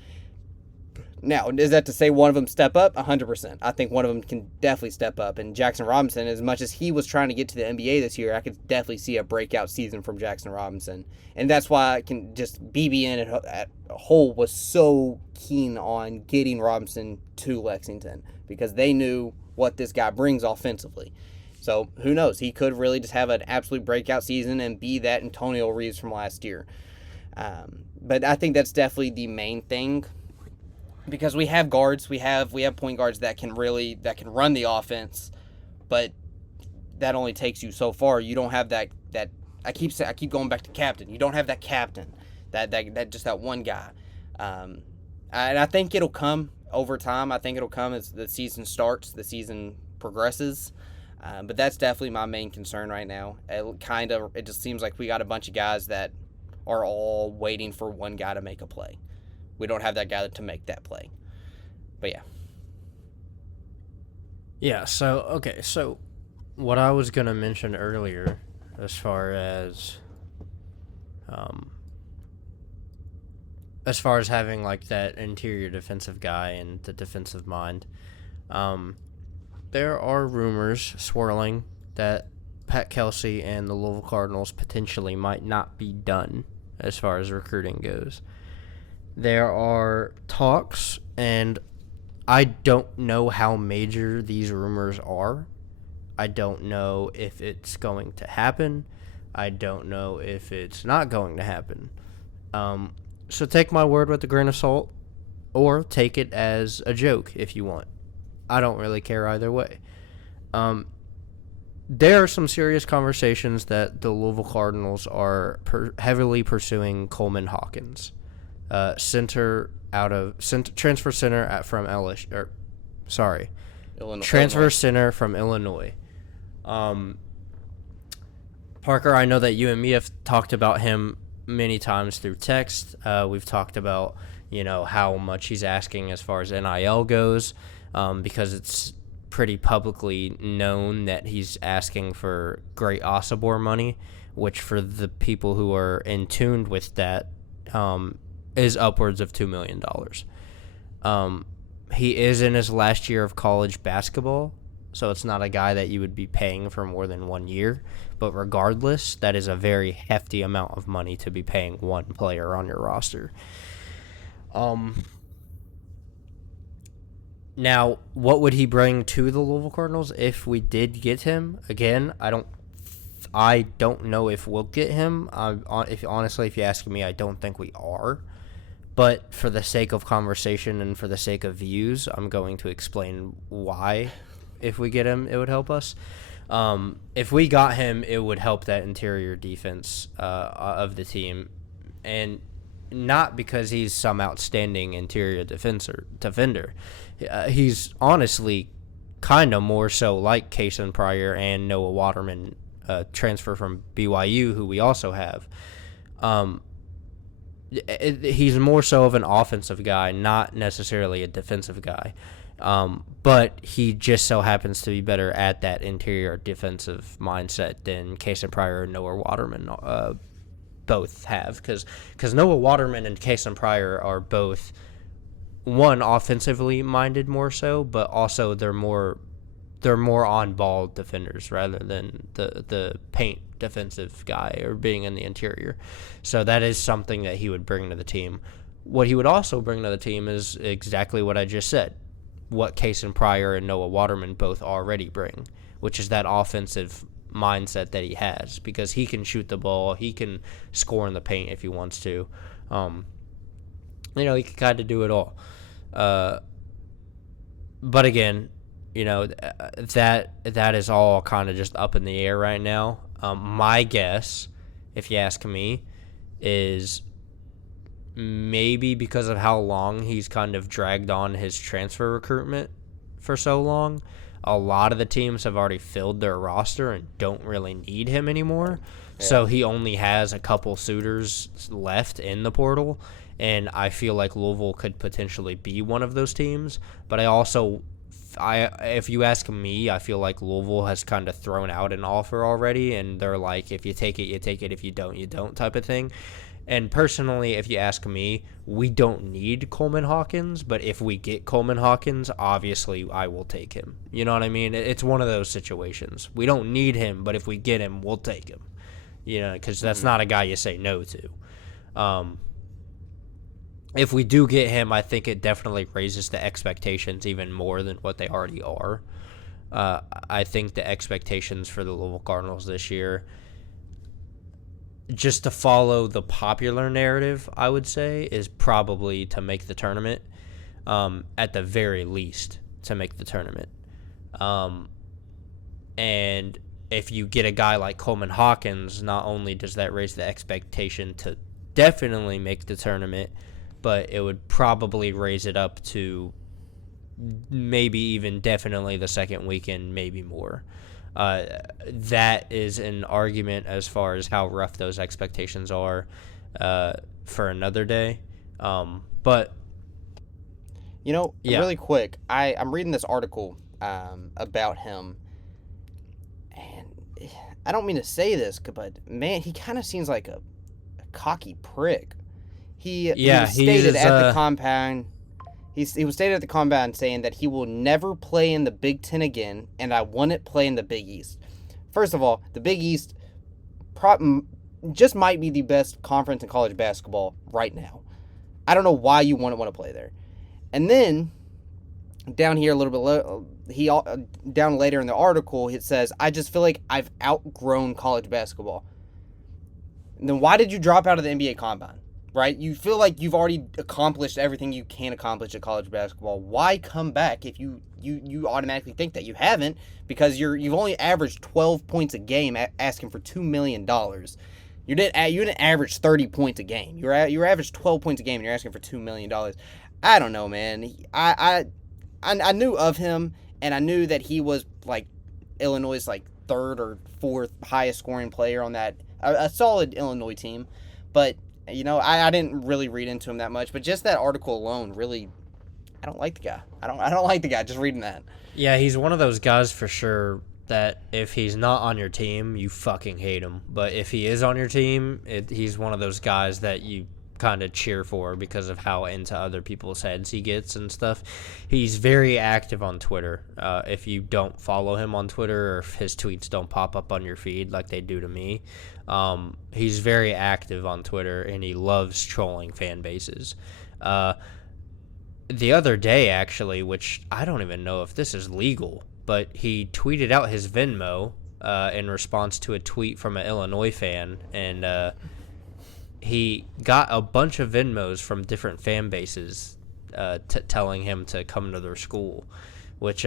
Now, is that to say one of them step up? 100%. I think one of them can definitely step up. And Jackson Robinson, as much as he was trying to get to the NBA this year, I could definitely see a breakout season from Jackson Robinson. And that's why I can just BBN at whole was so keen on getting Robinson to Lexington because they knew what this guy brings offensively. So who knows? He could really just have an absolute breakout season and be that Antonio Reeves from last year. But I think that's definitely the main thing. Because we have guards, we have point guards that can run the offense, but that only takes you so far. You don't have that I keep going back to captain. You don't have that captain, that just that one guy. And I think it'll come over time. I think it'll come as the season starts, the season progresses. But that's definitely my main concern right now. It just seems like we got a bunch of guys that are all waiting for one guy to make a play. We don't have that guy to make that play. But yeah. Yeah, so what I was going to mention earlier as far as having like that interior defensive guy and the defensive mind, there are rumors swirling that Pat Kelsey and the Louisville Cardinals potentially might not be done as far as recruiting goes. There are talks, and I don't know how major these rumors are. I don't know if it's going to happen. I don't know if it's not going to happen. So take my word with a grain of salt, or take it as a joke if you want. I don't really care either way. there are some serious conversations that the Louisville Cardinals are heavily pursuing Coleman Hawkins, transfer center from LSU. Transfer center from Illinois. Parker, I know that you and me have talked about him many times through text. We've talked about, how much he's asking as far as NIL goes, because it's pretty publicly known that he's asking for great Osabor money, which for the people who are in tune with that is upwards of $2 million. He is in his last year of college basketball, so it's not a guy that you would be paying for more than 1 year. But regardless, that is a very hefty amount of money to be paying one player on your roster. Now, what would he bring to the Louisville Cardinals if we did get him? Again, I don't know if we'll get him. If you ask me, I don't think we are. But for the sake of conversation and for the sake of views, I'm going to explain why, if we get him, it would help us. If we got him, it would help that interior defense of the team. And not because he's some outstanding interior defender. He's honestly kind of more so like Kaysen Pryor and Noah Waterman, transfer from BYU, who we also have. He's more so of an offensive guy, not necessarily a defensive guy. But he just so happens to be better at that interior defensive mindset than Kaysen Pryor and Noah Waterman both have. Because Noah Waterman and Kaysen Pryor are both, one, offensively minded more so, but also they're more on-ball defenders rather than the paint defensive guy or being in the interior. So that is something that he would bring to the team. What he would also bring to the team is exactly what I just said, what Kaysen Pryor and Noah Waterman both already bring, which is that offensive mindset that he has, because he can shoot the ball, he can score in the paint if he wants to. He can kind of do it all. But again, that is all kind of just up in the air right now. My guess, if you ask me, is maybe because of how long he's kind of dragged on his transfer recruitment for so long, a lot of the teams have already filled their roster and don't really need him anymore. Yeah. So he only has a couple suitors left in the portal, and I feel like Louisville could potentially be one of those teams. But if you ask me, I feel like Louisville has kind of thrown out an offer already, and they're like, if you take it, you take it. If you don't, you don't type of thing. And personally, if you ask me, we don't need Coleman Hawkins, but if we get Coleman Hawkins, obviously I will take him. You know what I mean? It's one of those situations. We don't need him, but if we get him, we'll take him. Because that's not a guy you say no to. If we do get him, I think it definitely raises the expectations even more than what they already are. I think the expectations for the Louisville Cardinals this year, just to follow the popular narrative, I would say, is probably to make the tournament, at the very least, to make the tournament. And if you get a guy like Coleman Hawkins, not only does that raise the expectation to definitely make the tournament, but it would probably raise it up to maybe even definitely the second weekend, maybe more. That is an argument as far as how rough those expectations are for another day. But really quick, I'm reading this article about him, and I don't mean to say this, but man, he kind of seems like a cocky prick. He stated at the compound. He was stated at the compound saying that he will never play in the Big Ten again, and I wouldn't play in the Big East. First of all, the Big East just might be the best conference in college basketball right now. I don't know why you wouldn't want to play there. And then down here a little bit, down later in the article, it says, "I just feel like I've outgrown college basketball." And then why did you drop out of the NBA compound? right? You feel like you've already accomplished everything you can accomplish at college basketball. Why come back if you automatically think that? You haven't, because you've only averaged 12 points a game asking for $2 million. You didn't average 30 points a game. You averaged 12 points a game and you're asking for $2 million. I don't know, man. I knew of him, and I knew that he was like Illinois' like third or fourth highest scoring player on that a solid Illinois team, but I didn't really read into him that much. But just that article alone, really, I don't like the guy. I don't like the guy just reading that. Yeah, he's one of those guys for sure that if he's not on your team, you fucking hate him. But if he is on your team, he's one of those guys that you kind of cheer for because of how into other people's heads he gets and stuff. He's very active on Twitter. If you don't follow him on Twitter, or if his tweets don't pop up on your feed like they do to me, he's very active on Twitter, and he loves trolling fan bases. The other day, actually, which I don't even know if this is legal, but he tweeted out his Venmo in response to a tweet from an Illinois fan, and he got a bunch of Venmos from different fan bases telling him to come to their school, which,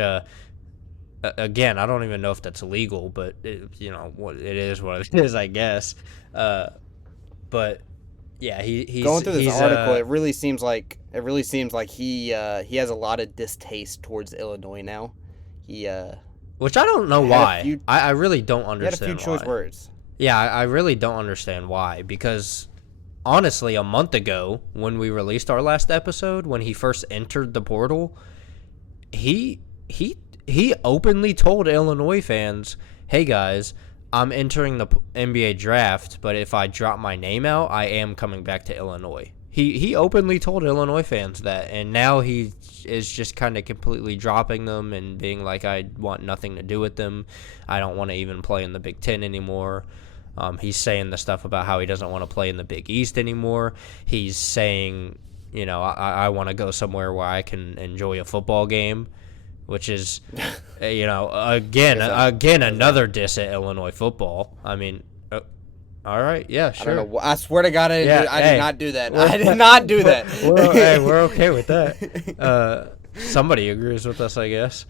again, I don't even know if that's legal, but, it is what it is, I guess. But, yeah, he's... Going through this article, it really seems like he has a lot of distaste towards Illinois now. Which I don't know why. I really don't understand why. He had a few choice words. Yeah, I really don't understand why, because... Honestly, a month ago, when we released our last episode, when he first entered the portal, he openly told Illinois fans, "Hey guys, I'm entering the NBA draft, but if I drop my name out, I am coming back to Illinois." He openly told Illinois fans that, and now he is just kind of completely dropping them and being like, "I want nothing to do with them. I don't want to even play in the Big Ten anymore." He's saying the stuff about how he doesn't want to play in the Big East anymore. He's saying, I want to go somewhere where I can enjoy a football game, which is, again, another diss at Illinois football. I mean, all right, yeah, sure. I don't know. I swear to God, I did not do that. I did not do that. We're okay with that. Somebody agrees with us, I guess.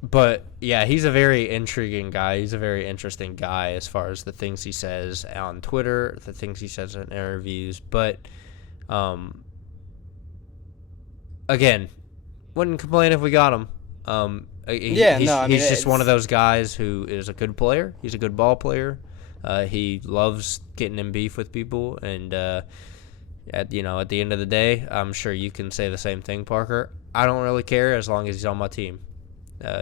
But, yeah, he's a very intriguing guy. He's a very interesting guy as far as the things he says on Twitter, the things he says in interviews. But, again, wouldn't complain if we got him. He's just one of those guys who is a good player. He's a good ball player. He loves getting in beef with people. And, at the end of the day, I'm sure you can say the same thing, Parker. I don't really care as long as he's on my team.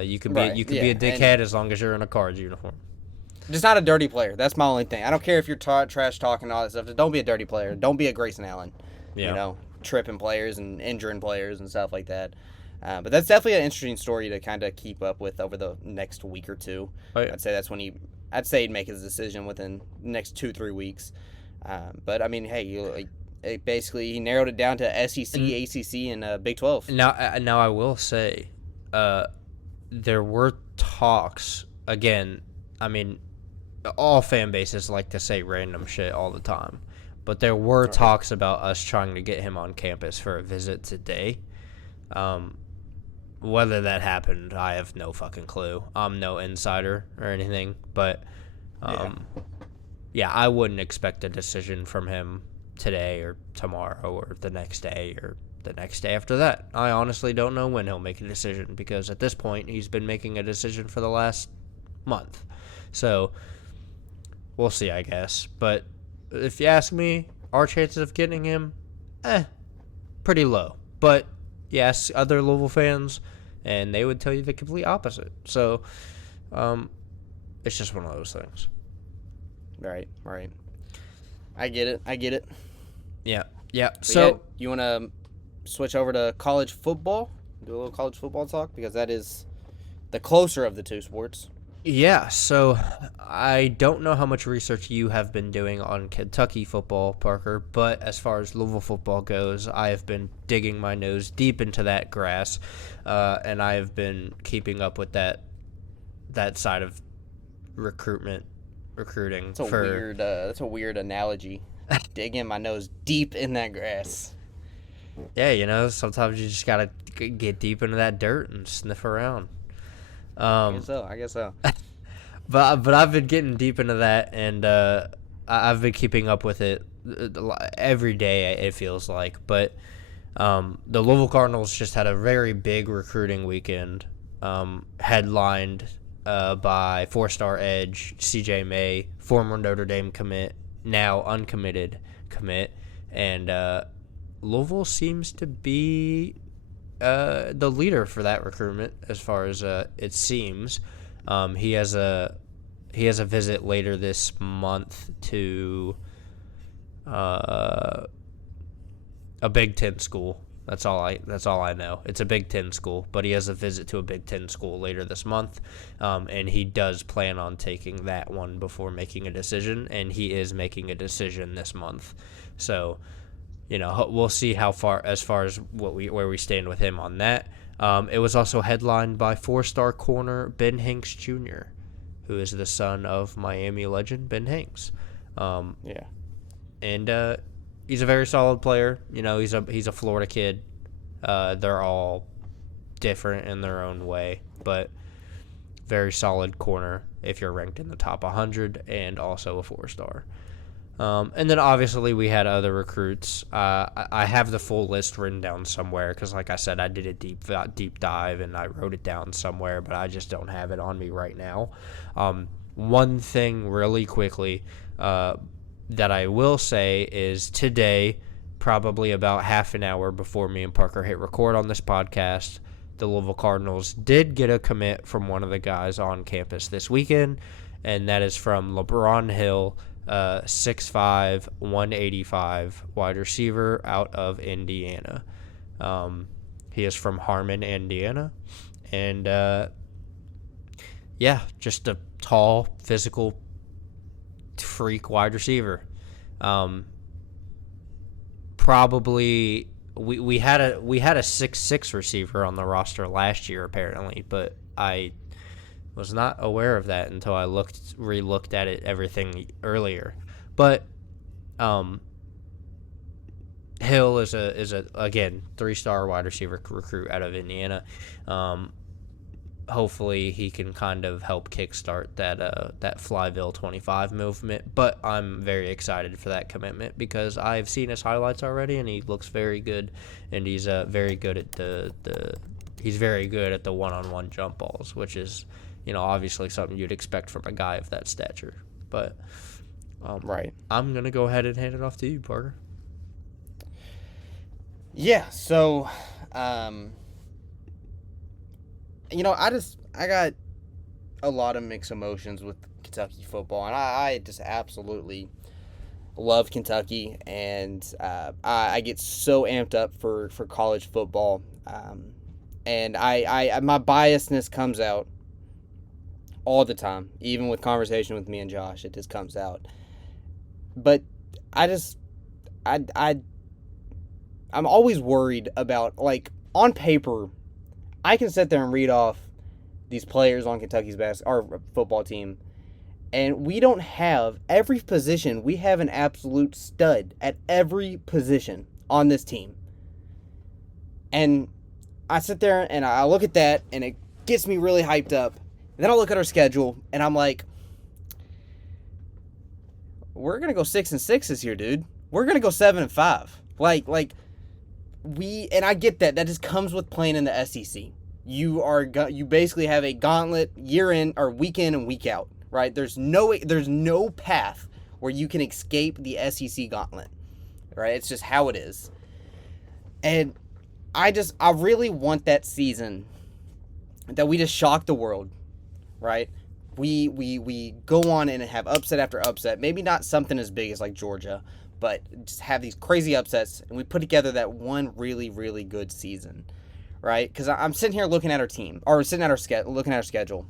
You can be a dickhead as long as you're in a Cards uniform. Just not a dirty player. That's my only thing. I don't care if you're trash talking and all that stuff. Just don't be a dirty player. Don't be a Grayson Allen. Yeah. Tripping players and injuring players and stuff like that. But that's definitely an interesting story to kind of keep up with over the next week or two. Oh, yeah. I'd say that's when he'd make his decision within the next 2-3 weeks. But I mean, hey, basically he narrowed it down to SEC, ACC, and Big 12. Now I will say, there were talks, again, I mean, all fan bases like to say random shit all the time, but there were talks about us trying to get him on campus for a visit today. Whether that happened, I have no fucking clue. I'm no insider or anything, but yeah, I wouldn't expect a decision from him today or tomorrow or the next day or the next day after that. I honestly don't know when he'll make a decision, because at this point he's been making a decision for the last month. So we'll see, I guess. But if you ask me, our chances of getting him, pretty low. But yes, other Louisville fans, and they would tell you the complete opposite. So it's just one of those things. Right. I get it. Yeah. So you want to switch over to college football? Do a little college football talk, because that is the closer of the two sports. Yeah, so I don't know how much research you have been doing on Kentucky football, Parker, but as far as Louisville football goes, I have been digging my nose deep into that grass, and I have been keeping up with that side of recruiting. That's a weird analogy. digging my nose deep in that grass. Yeah, sometimes you just gotta get deep into that dirt and sniff around. I guess so. But I've been getting deep into that, and I've been keeping up with it every day. It feels like, but the Louisville Cardinals just had a very big recruiting weekend, headlined by four-star edge C.J. May, former Notre Dame commit, now uncommitted commit, and Louisville seems to be the leader for that recruitment as far as it seems. He has a visit later this month to a Big Ten school. That's all I know. It's a Big Ten school, but he has a visit to a Big Ten school later this month, and he does plan on taking that one before making a decision, and he is making a decision this month. So, we'll see how far as where we stand with him on that. It was also headlined by four-star corner Ben Hanks Jr., who is the son of Miami legend Ben Hanks. Yeah. And he's a very solid player. He's a Florida kid. They're all different in their own way, but very solid corner if you're ranked in the top 100 and also a four-star. And then obviously we had other recruits. I have the full list written down somewhere because, like I said, I did a deep dive and I wrote it down somewhere, but I just don't have it on me right now. One thing really quickly that I will say is today, probably about half an hour before me and Parker hit record on this podcast, the Louisville Cardinals did get a commit from one of the guys on campus this weekend, and that is from LeBron Hill, 6'5", 185, wide receiver out of Indiana. He is from Harmon, Indiana, and just a tall, physical freak wide receiver. Probably we had a 6'6" receiver on the roster last year apparently, but I was not aware of that until I re-looked at everything earlier. But Hill is a again 3-star wide receiver recruit out of Indiana. Hopefully he can kind of help kickstart that Flyville 25 movement. But I'm very excited for that commitment because I've seen his highlights already and he looks very good, and he's very good at he's very good at the one-on-one jump balls, which is obviously something you'd expect from a guy of that stature. But right, I'm gonna go ahead and hand it off to you, Parker. Yeah. So, I got a lot of mixed emotions with Kentucky football, and I just absolutely love Kentucky, and I get so amped up for college football, and I my biasness comes out all the time, even with conversation with me and Josh, it just comes out. But I'm always worried about, like, on paper, I can sit there and read off these players on Kentucky's our football team, and we don't have every position. We have an absolute stud at every position on this team. And I sit there and I look at that, and it gets me really hyped up. And then I look at our schedule, and I'm like, we're going to go 6-6 this year, dude. We're going to go 7-5. And I get that. That just comes with playing in the SEC. You basically have a gauntlet year in or week in and week out, right? There's no path where you can escape the SEC gauntlet, right? It's just how it is. And I really want that season that we just shock the world, right? We go on and have upset after upset. Maybe not something as big as like Georgia, but just have these crazy upsets, and we put together that one really, really good season, right? Because I'm sitting here looking at our team, or looking at our schedule,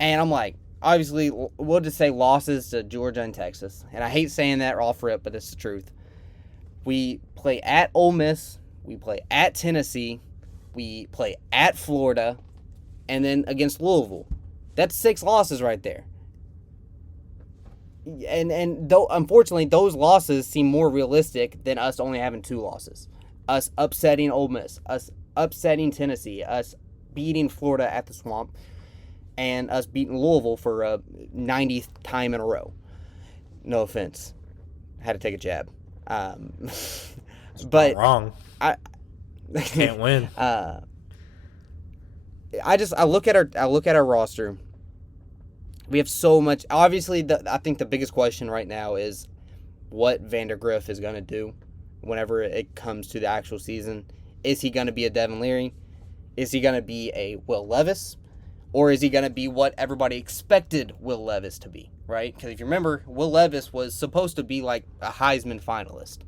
and I'm like, obviously, we'll just say losses to Georgia and Texas, and I hate saying that off rip, but it's the truth. We play at Ole Miss, we play at Tennessee, we play at Florida, and then against Louisville. That's 6 losses right there. and though unfortunately those losses seem more realistic than us only having 2 losses. Us upsetting Ole Miss, us upsetting Tennessee, us beating Florida at the Swamp, and us beating Louisville for a 90th time in a row. No offense. Had to take a jab. But wrong. I Can't win. I look at our roster. We have so much. Obviously, I think the biggest question right now is what Vandergriff is going to do whenever it comes to the actual season. Is he going to be a Devin Leary? Is he going to be a Will Levis? Or is he going to be what everybody expected Will Levis to be, right? Because if you remember, Will Levis was supposed to be like a Heisman finalist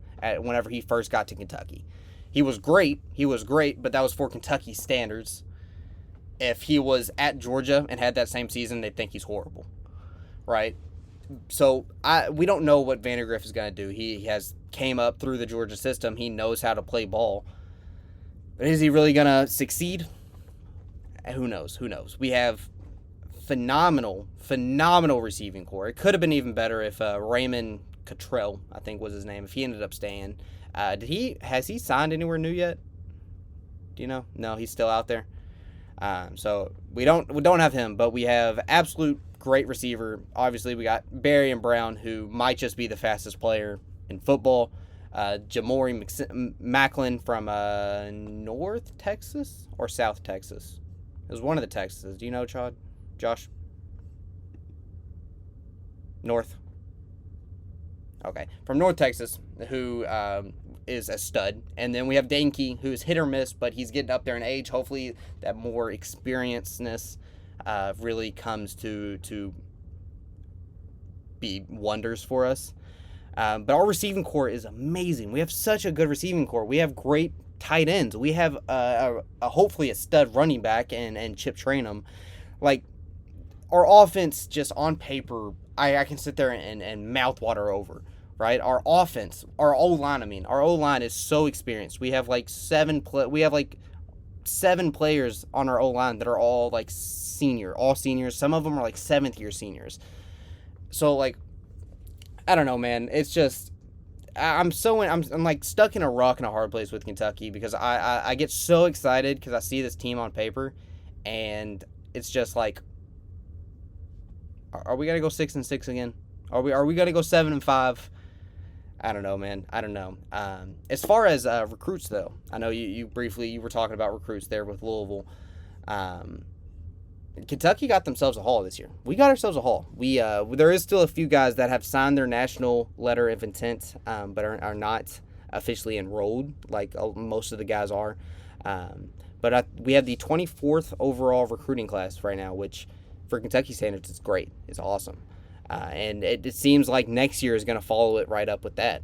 whenever he first got to Kentucky. He was great, but that was for Kentucky standards. If he was at Georgia and had that same season, they'd think he's horrible, right? So we don't know what Vandergriff is going to do. He has came up through the Georgia system. He knows how to play ball. But is he really going to succeed? Who knows? We have phenomenal receiving core. It could have been even better if Raymond Cottrell, I think was his name, if he ended up staying. Has he signed anywhere new yet? Do you know? No, he's still out there. So we don't have him, but we have absolute great receiver. Obviously, we got Barry and Brown, who might just be the fastest player in football. Jamori Macklin from North Texas or South Texas. It was one of the Texases. Do you know, Josh? North. Okay. From North Texas, who is a stud. And then we have Danke, who's hit or miss, but he's getting up there in age. Hopefully that more experienceness really comes to be wonders for us. But our receiving core is amazing. We have such a good receiving core. We have great tight ends. We have hopefully a stud running back and Chip Trainum. Like, our offense just on paper, I can sit there and mouth water over, right? Our offense, our O-line is so experienced. We have like seven players on our O-line that are all like all seniors. Some of them are like 7th-year seniors. So like, I don't know, man. It's just I'm like stuck in a rock and a hard place with Kentucky because I get so excited because I see this team on paper, and it's just like, are we gonna go 6-6 again? Are we gonna go 7-5? I don't know, man. I don't know. As far as recruits, though, I know you briefly were talking about recruits there with Louisville. Kentucky got themselves a haul this year. We got ourselves a haul. There is still a few guys that have signed their national letter of intent, but are not officially enrolled like most of the guys are. But we have the 24th overall recruiting class right now, which for Kentucky standards is great. It's awesome. And it seems like next year is going to follow it right up with that.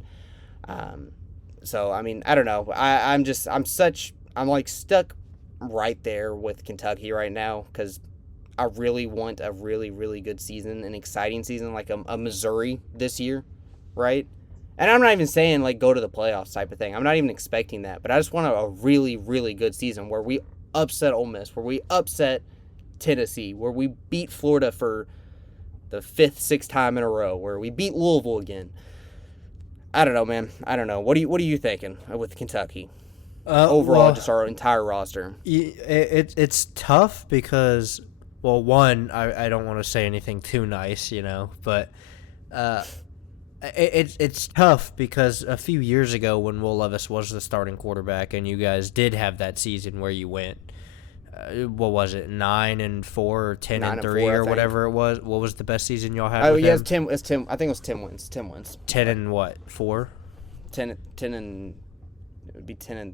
So, I mean, I don't know. I'm like stuck right there with Kentucky right now because I really want a really, really good season, an exciting season like a Missouri this year, right? And I'm not even saying like go to the playoffs type of thing. I'm not even expecting that. But I just want a really, really good season where we upset Ole Miss, where we upset Tennessee, where we beat Florida for the 5th, 6th time in a row, where we beat Louisville again. I don't know, man. I don't know. What are you thinking with Kentucky? Overall, just our entire roster. It's tough because, well, one, I don't want to say anything too nice, but it's tough because a few years ago when Will Levis was the starting quarterback and you guys did have that season where you went, what was it, 9-4 or 10-3 or whatever it was? What was the best season y'all had? With him? It's Tim. I think it was 10 wins. 10 wins. 10 and what? 4? 10 and it would be 10-3,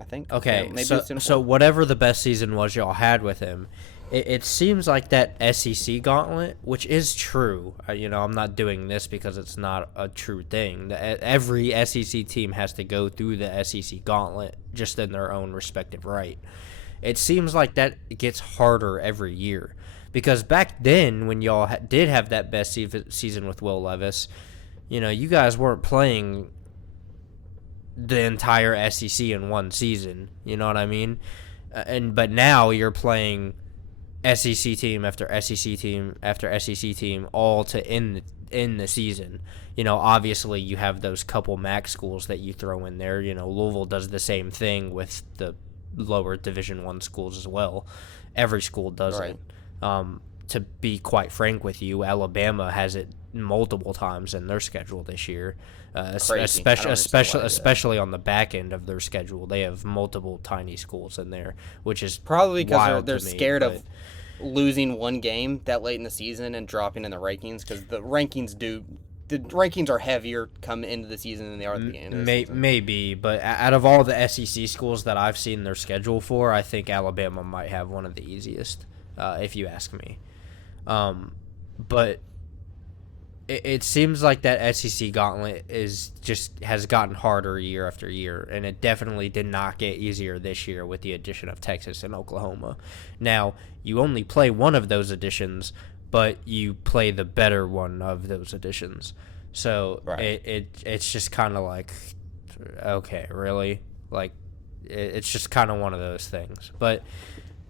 I think. Okay, maybe so whatever the best season was y'all had with him, it seems like that SEC gauntlet, which is true. I'm not doing this because it's not a true thing. Every SEC team has to go through the SEC gauntlet just in their own respective right. It seems like that gets harder every year because back then when y'all did have that best season with Will Levis, you guys weren't playing the entire SEC in one season. You know what I mean? But now you're playing SEC team after SEC team after SEC team, all to end the season. Obviously you have those couple MAC schools that you throw in there. Louisville does the same thing with the lower Division I schools as well. Every school does Right. it. To be quite frank with you, Alabama has it multiple times in their schedule this year, especially on the back end of their schedule. They have multiple tiny schools in there, which is Probably because they're to me, scared of losing one game that late in the season and dropping in the rankings, because the rankings are heavier come into the season than they are at the beginning of the season. Maybe, but out of all the SEC schools that I've seen their schedule for, I think Alabama might have one of the easiest, if you ask me. But it seems like that SEC gauntlet has gotten harder year after year, and it definitely did not get easier this year with the addition of Texas and Oklahoma. Now, you only play one of those additions, but you play the better one of those additions. So right. it's just kind of like, okay, really? Like, it's just kind of one of those things. But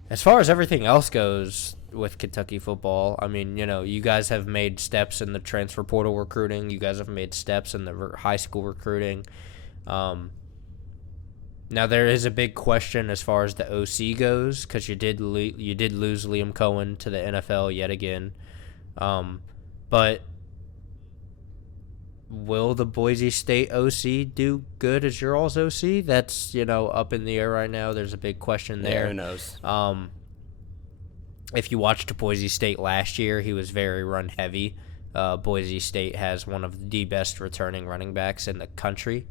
as far as everything else goes with Kentucky football, I mean, you guys have made steps in the transfer portal recruiting. You guys have made steps in the high school recruiting. Now there is a big question as far as the OC goes, because you did lose Liam Cohen to the NFL yet again. But will the Boise State OC do good as your all's OC? That's up in the air right now. There's a big question there. Yeah, who knows? If you watched Boise State last year, he was very run heavy. Boise State has one of the best returning running backs in the country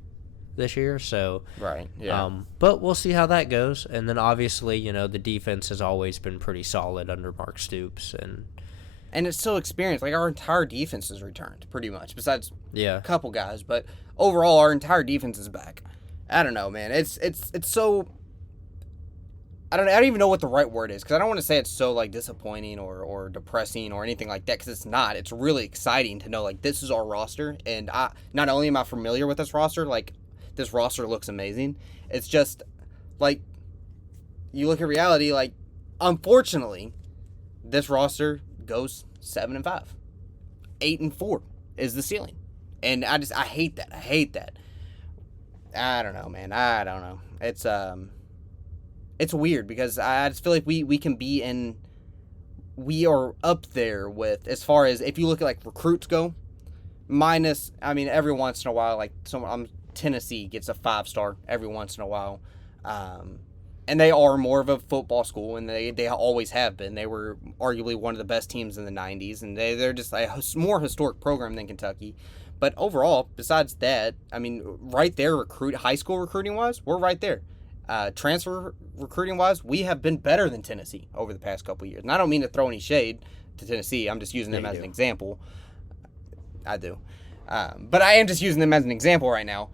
this year, so right, yeah. But we'll see how that goes. And then obviously, the defense has always been pretty solid under Mark Stoops, and it's still experienced. Like, our entire defense has returned pretty much, besides a couple guys, but overall our entire defense is back. I don't know, man. It's so, I don't even know what the right word is, because I don't want to say it's so like disappointing or depressing or anything like that, because it's not. It's really exciting to know, like, this is our roster, and not only am I familiar with this roster, like, this roster looks amazing. It's just, like, you look at reality, like, unfortunately, this roster goes 7-5. 8-4 is the ceiling. And I hate that. I don't know, man. I don't know. It's weird, because I just feel like we can be in, we are up there with, as far as, if you look at, like, recruits go, minus, I mean, every once in a while, like, Tennessee gets a 5-star every once in a while. And they are more of a football school, and they always have been. They were arguably one of the best teams in the 90s, and they're just a more historic program than Kentucky. But overall, besides that, I mean, right there, high school recruiting-wise, we're right there. Transfer recruiting-wise, we have been better than Tennessee over the past couple of years. And I don't mean to throw any shade to Tennessee. I'm just using them as an example. I do. But I am just using them as an example right now.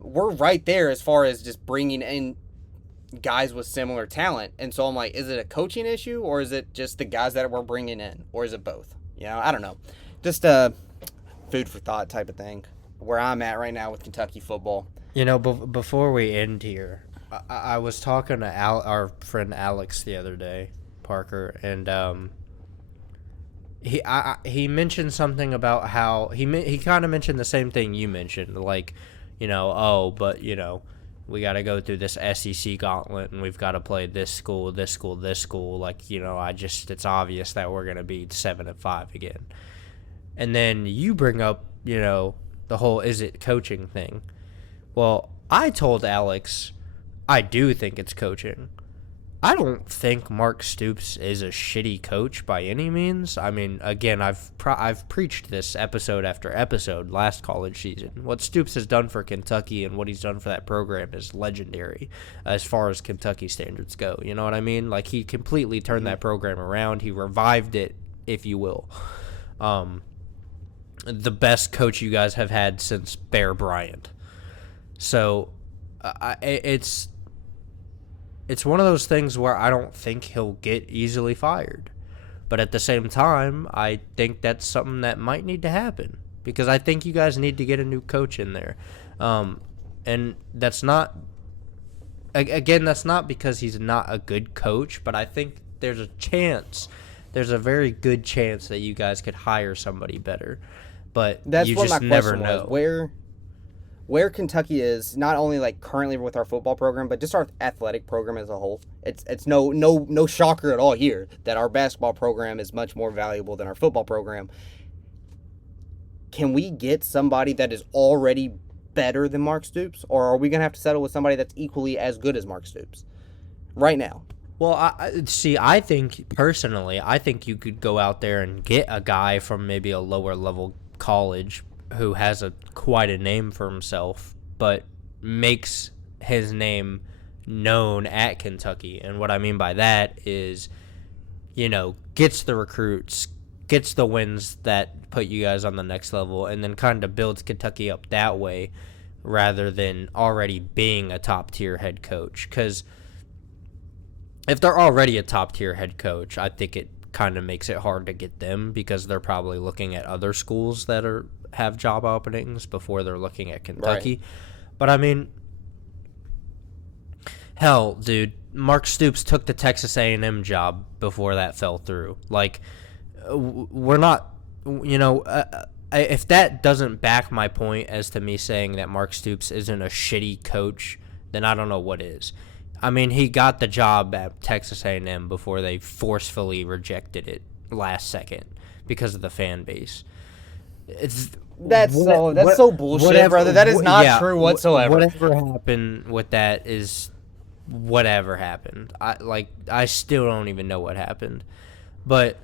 We're right there as far as just bringing in guys with similar talent. And so I'm like, is it a coaching issue, or is it just the guys that we're bringing in, or is it both? I don't know. Just a food for thought type of thing, where I'm at right now with Kentucky football. Before we end here, I was talking to our friend Alex the other day, Parker, and he mentioned something about how he kind of mentioned the same thing you mentioned, like, but we got to go through this SEC gauntlet, and we've got to play this school, this school, this school. Like, it's obvious that we're gonna be 7-5 again. And then you bring up, the whole is it coaching thing. Well, I told Alex, I do think it's coaching. I don't think Mark Stoops is a shitty coach by any means. I mean, again, I've preached this episode after episode last college season. What Stoops has done for Kentucky and what he's done for that program is legendary as far as Kentucky standards go. You know what I mean? Like, he completely turned that program around. He revived it, if you will. The best coach you guys have had since Bear Bryant. So, it's one of those things where I don't think he'll get easily fired. But at the same time, I think that's something that might need to happen, because I think you guys need to get a new coach in there. And that's not because he's not a good coach, but I think there's a chance, there's a very good chance that you guys could hire somebody better, but That's you what just my never question know. was. Where Kentucky is, not only like currently with our football program, but just our athletic program as a whole. It's no shocker at all here that our basketball program is much more valuable than our football program. Can we get somebody that is already better than Mark Stoops, or are we going to have to settle with somebody that's equally as good as Mark Stoops right now? Well, I think personally, I think you could go out there and get a guy from maybe a lower level college who has quite a name for himself, but makes his name known at Kentucky. And what I mean by that is, gets the recruits, gets the wins that put you guys on the next level, and then kind of builds Kentucky up that way rather than already being a top-tier head coach. Because if they're already a top-tier head coach, I think it kind of makes it hard to get them because they're probably looking at other schools that have job openings before they're looking at Kentucky. Right. But, I mean, hell, dude, Mark Stoops took the Texas A&M job before that fell through. Like, we're not, if that doesn't back my point as to me saying that Mark Stoops isn't a shitty coach, then I don't know what is. I mean, he got the job at Texas A&M before they forcefully rejected it last second because of the fan base. That's so bullshit, brother. That is not true whatsoever. Whatever happened with that is whatever happened. I still don't even know what happened. But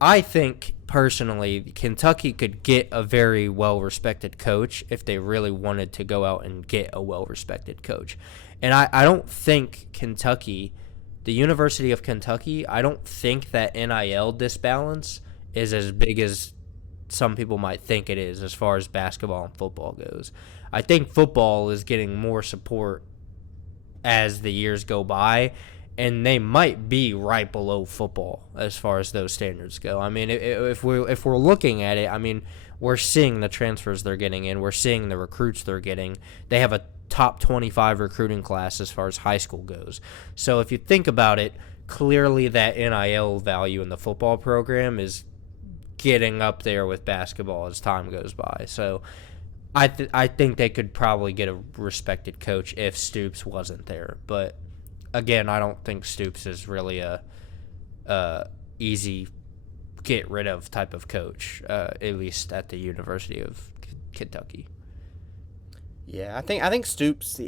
I think, personally, Kentucky could get a very well-respected coach if they really wanted to go out and get a well-respected coach. And I don't think Kentucky, the University of Kentucky, I don't think that NIL disbalance is as big as some people might think it is as far as basketball and football goes. I think football is getting more support as the years go by, and they might be right below football as far as those standards go. I mean, if we're looking at it, I mean, we're seeing the transfers they're getting in. We're seeing the recruits they're getting. They have a top 25 recruiting class as far as high school goes. So if you think about it, clearly that NIL value in the football program is getting up there with basketball as time goes by. So I think they could probably get a respected coach if Stoops wasn't there. But again, I don't think Stoops is really a easy get rid of type of coach, at least at the University of Kentucky. Yeah, I think Stoops,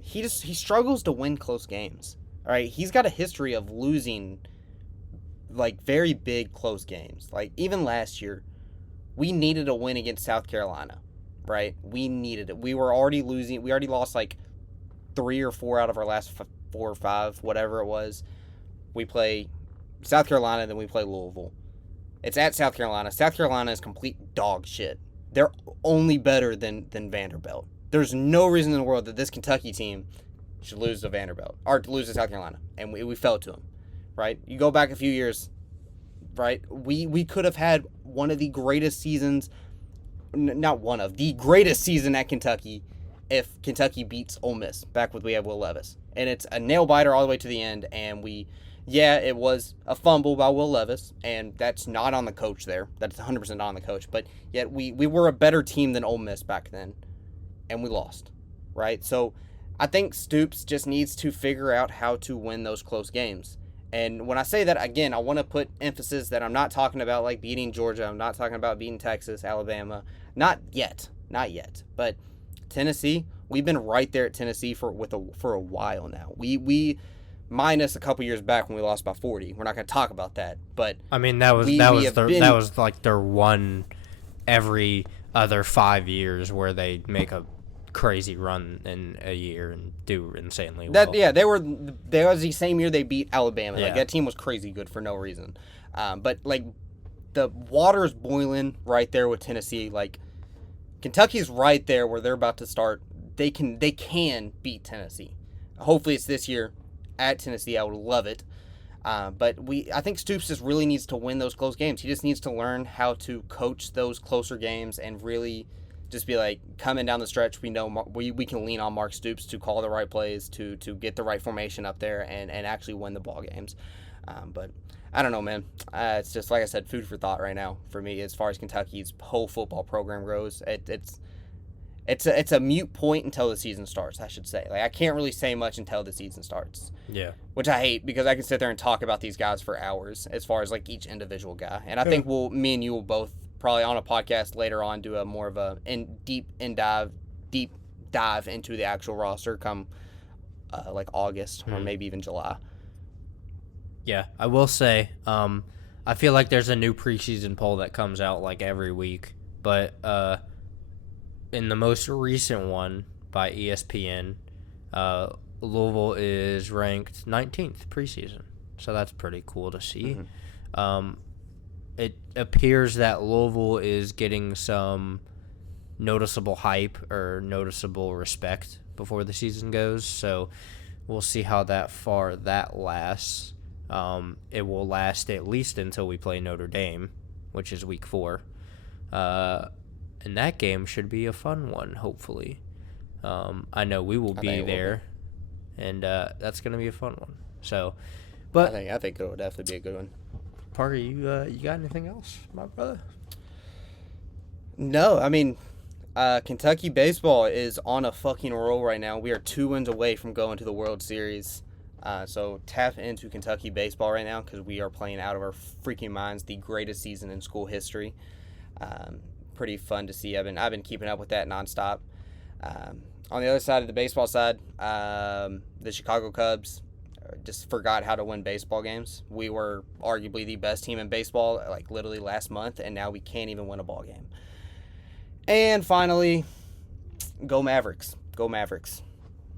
he struggles to win close games. All right, he's got a history of losing like very big close games. Like even last year, we needed a win against South Carolina, right? We needed it. We were already losing. We already lost like 3 or 4 out of our last 4 or 5, whatever it was. We play South Carolina, then we play Louisville. It's at South Carolina. South Carolina is complete dog shit. They're only better than Vanderbilt. There's no reason in the world that this Kentucky team should lose to Vanderbilt or to lose to South Carolina, and we fell to them, right? You go back a few years, right? We could have had one of the greatest seasons, not one of, the greatest season at Kentucky if Kentucky beats Ole Miss back when we had Will Levis. And it's a nail-biter all the way to the end, and it was a fumble by Will Levis, and that's not on the coach there. That's 100% not on the coach, but yet we were a better team than Ole Miss back then, and we lost, right? So I think Stoops just needs to figure out how to win those close games. And when I say that, again, I want to put emphasis that I'm not talking about like beating Georgia. I'm not talking about beating Texas, Alabama. Not yet. But Tennessee, we've been right there at Tennessee for a while now. We minus a couple years back when we lost by 40. We're not going to talk about that. But I mean, that was like their one every other 5 years where they make a crazy run in a year and do insanely well. There was the same year they beat Alabama. Yeah. Like that team was crazy good for no reason. But like the water's boiling right there with Tennessee. Like Kentucky's right there where they're about to start. They can beat Tennessee. Hopefully it's this year at Tennessee. I would love it. But I think Stoops just really needs to win those close games. He just needs to learn how to coach those closer games and really just be like, coming down the stretch, we know we can lean on Mark Stoops to call the right plays, to get the right formation up there and actually win the ball games. But I don't know, man. It's just, like I said, food for thought right now for me as far as Kentucky's whole football program goes. It's a mute point until the season starts, I should say. Like, I can't really say much until the season starts. Yeah. Which I hate, because I can sit there and talk about these guys for hours as far as, like, each individual guy. And I think me and you will both probably on a podcast later on do a more of a deep dive into the actual roster come like August or maybe even July. Yeah, I will say, I feel like there's a new preseason poll that comes out like every week, but in the most recent one by ESPN, Louisville is ranked 19th preseason, so that's pretty cool to see. It appears that Louisville is getting some noticeable hype or noticeable respect before the season goes, so we'll see how that lasts. It will last at least until we play Notre Dame, which is week 4. And that game should be a fun one, hopefully. I know we will be there, and that's going to be a fun one. So, but I think it will definitely be a good one. Parker, you got anything else, my brother? No, I mean, Kentucky baseball is on a fucking roll right now. We are 2 wins away from going to the World Series. So tap into Kentucky baseball right now, because we are playing out of our freaking minds the greatest season in school history. Pretty fun to see. I've been keeping up with that nonstop. On the other side of the baseball side, the Chicago Cubs just forgot how to win baseball games. We were arguably the best team in baseball, like literally last month, and now we can't even win a ball game. And finally, go Mavericks. Go Mavericks.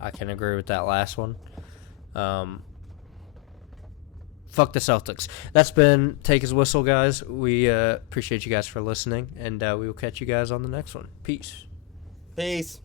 I can agree with that last one. Fuck the Celtics. That's been Take His Whistle, guys. We appreciate you guys for listening, and we will catch you guys on the next one. Peace. Peace.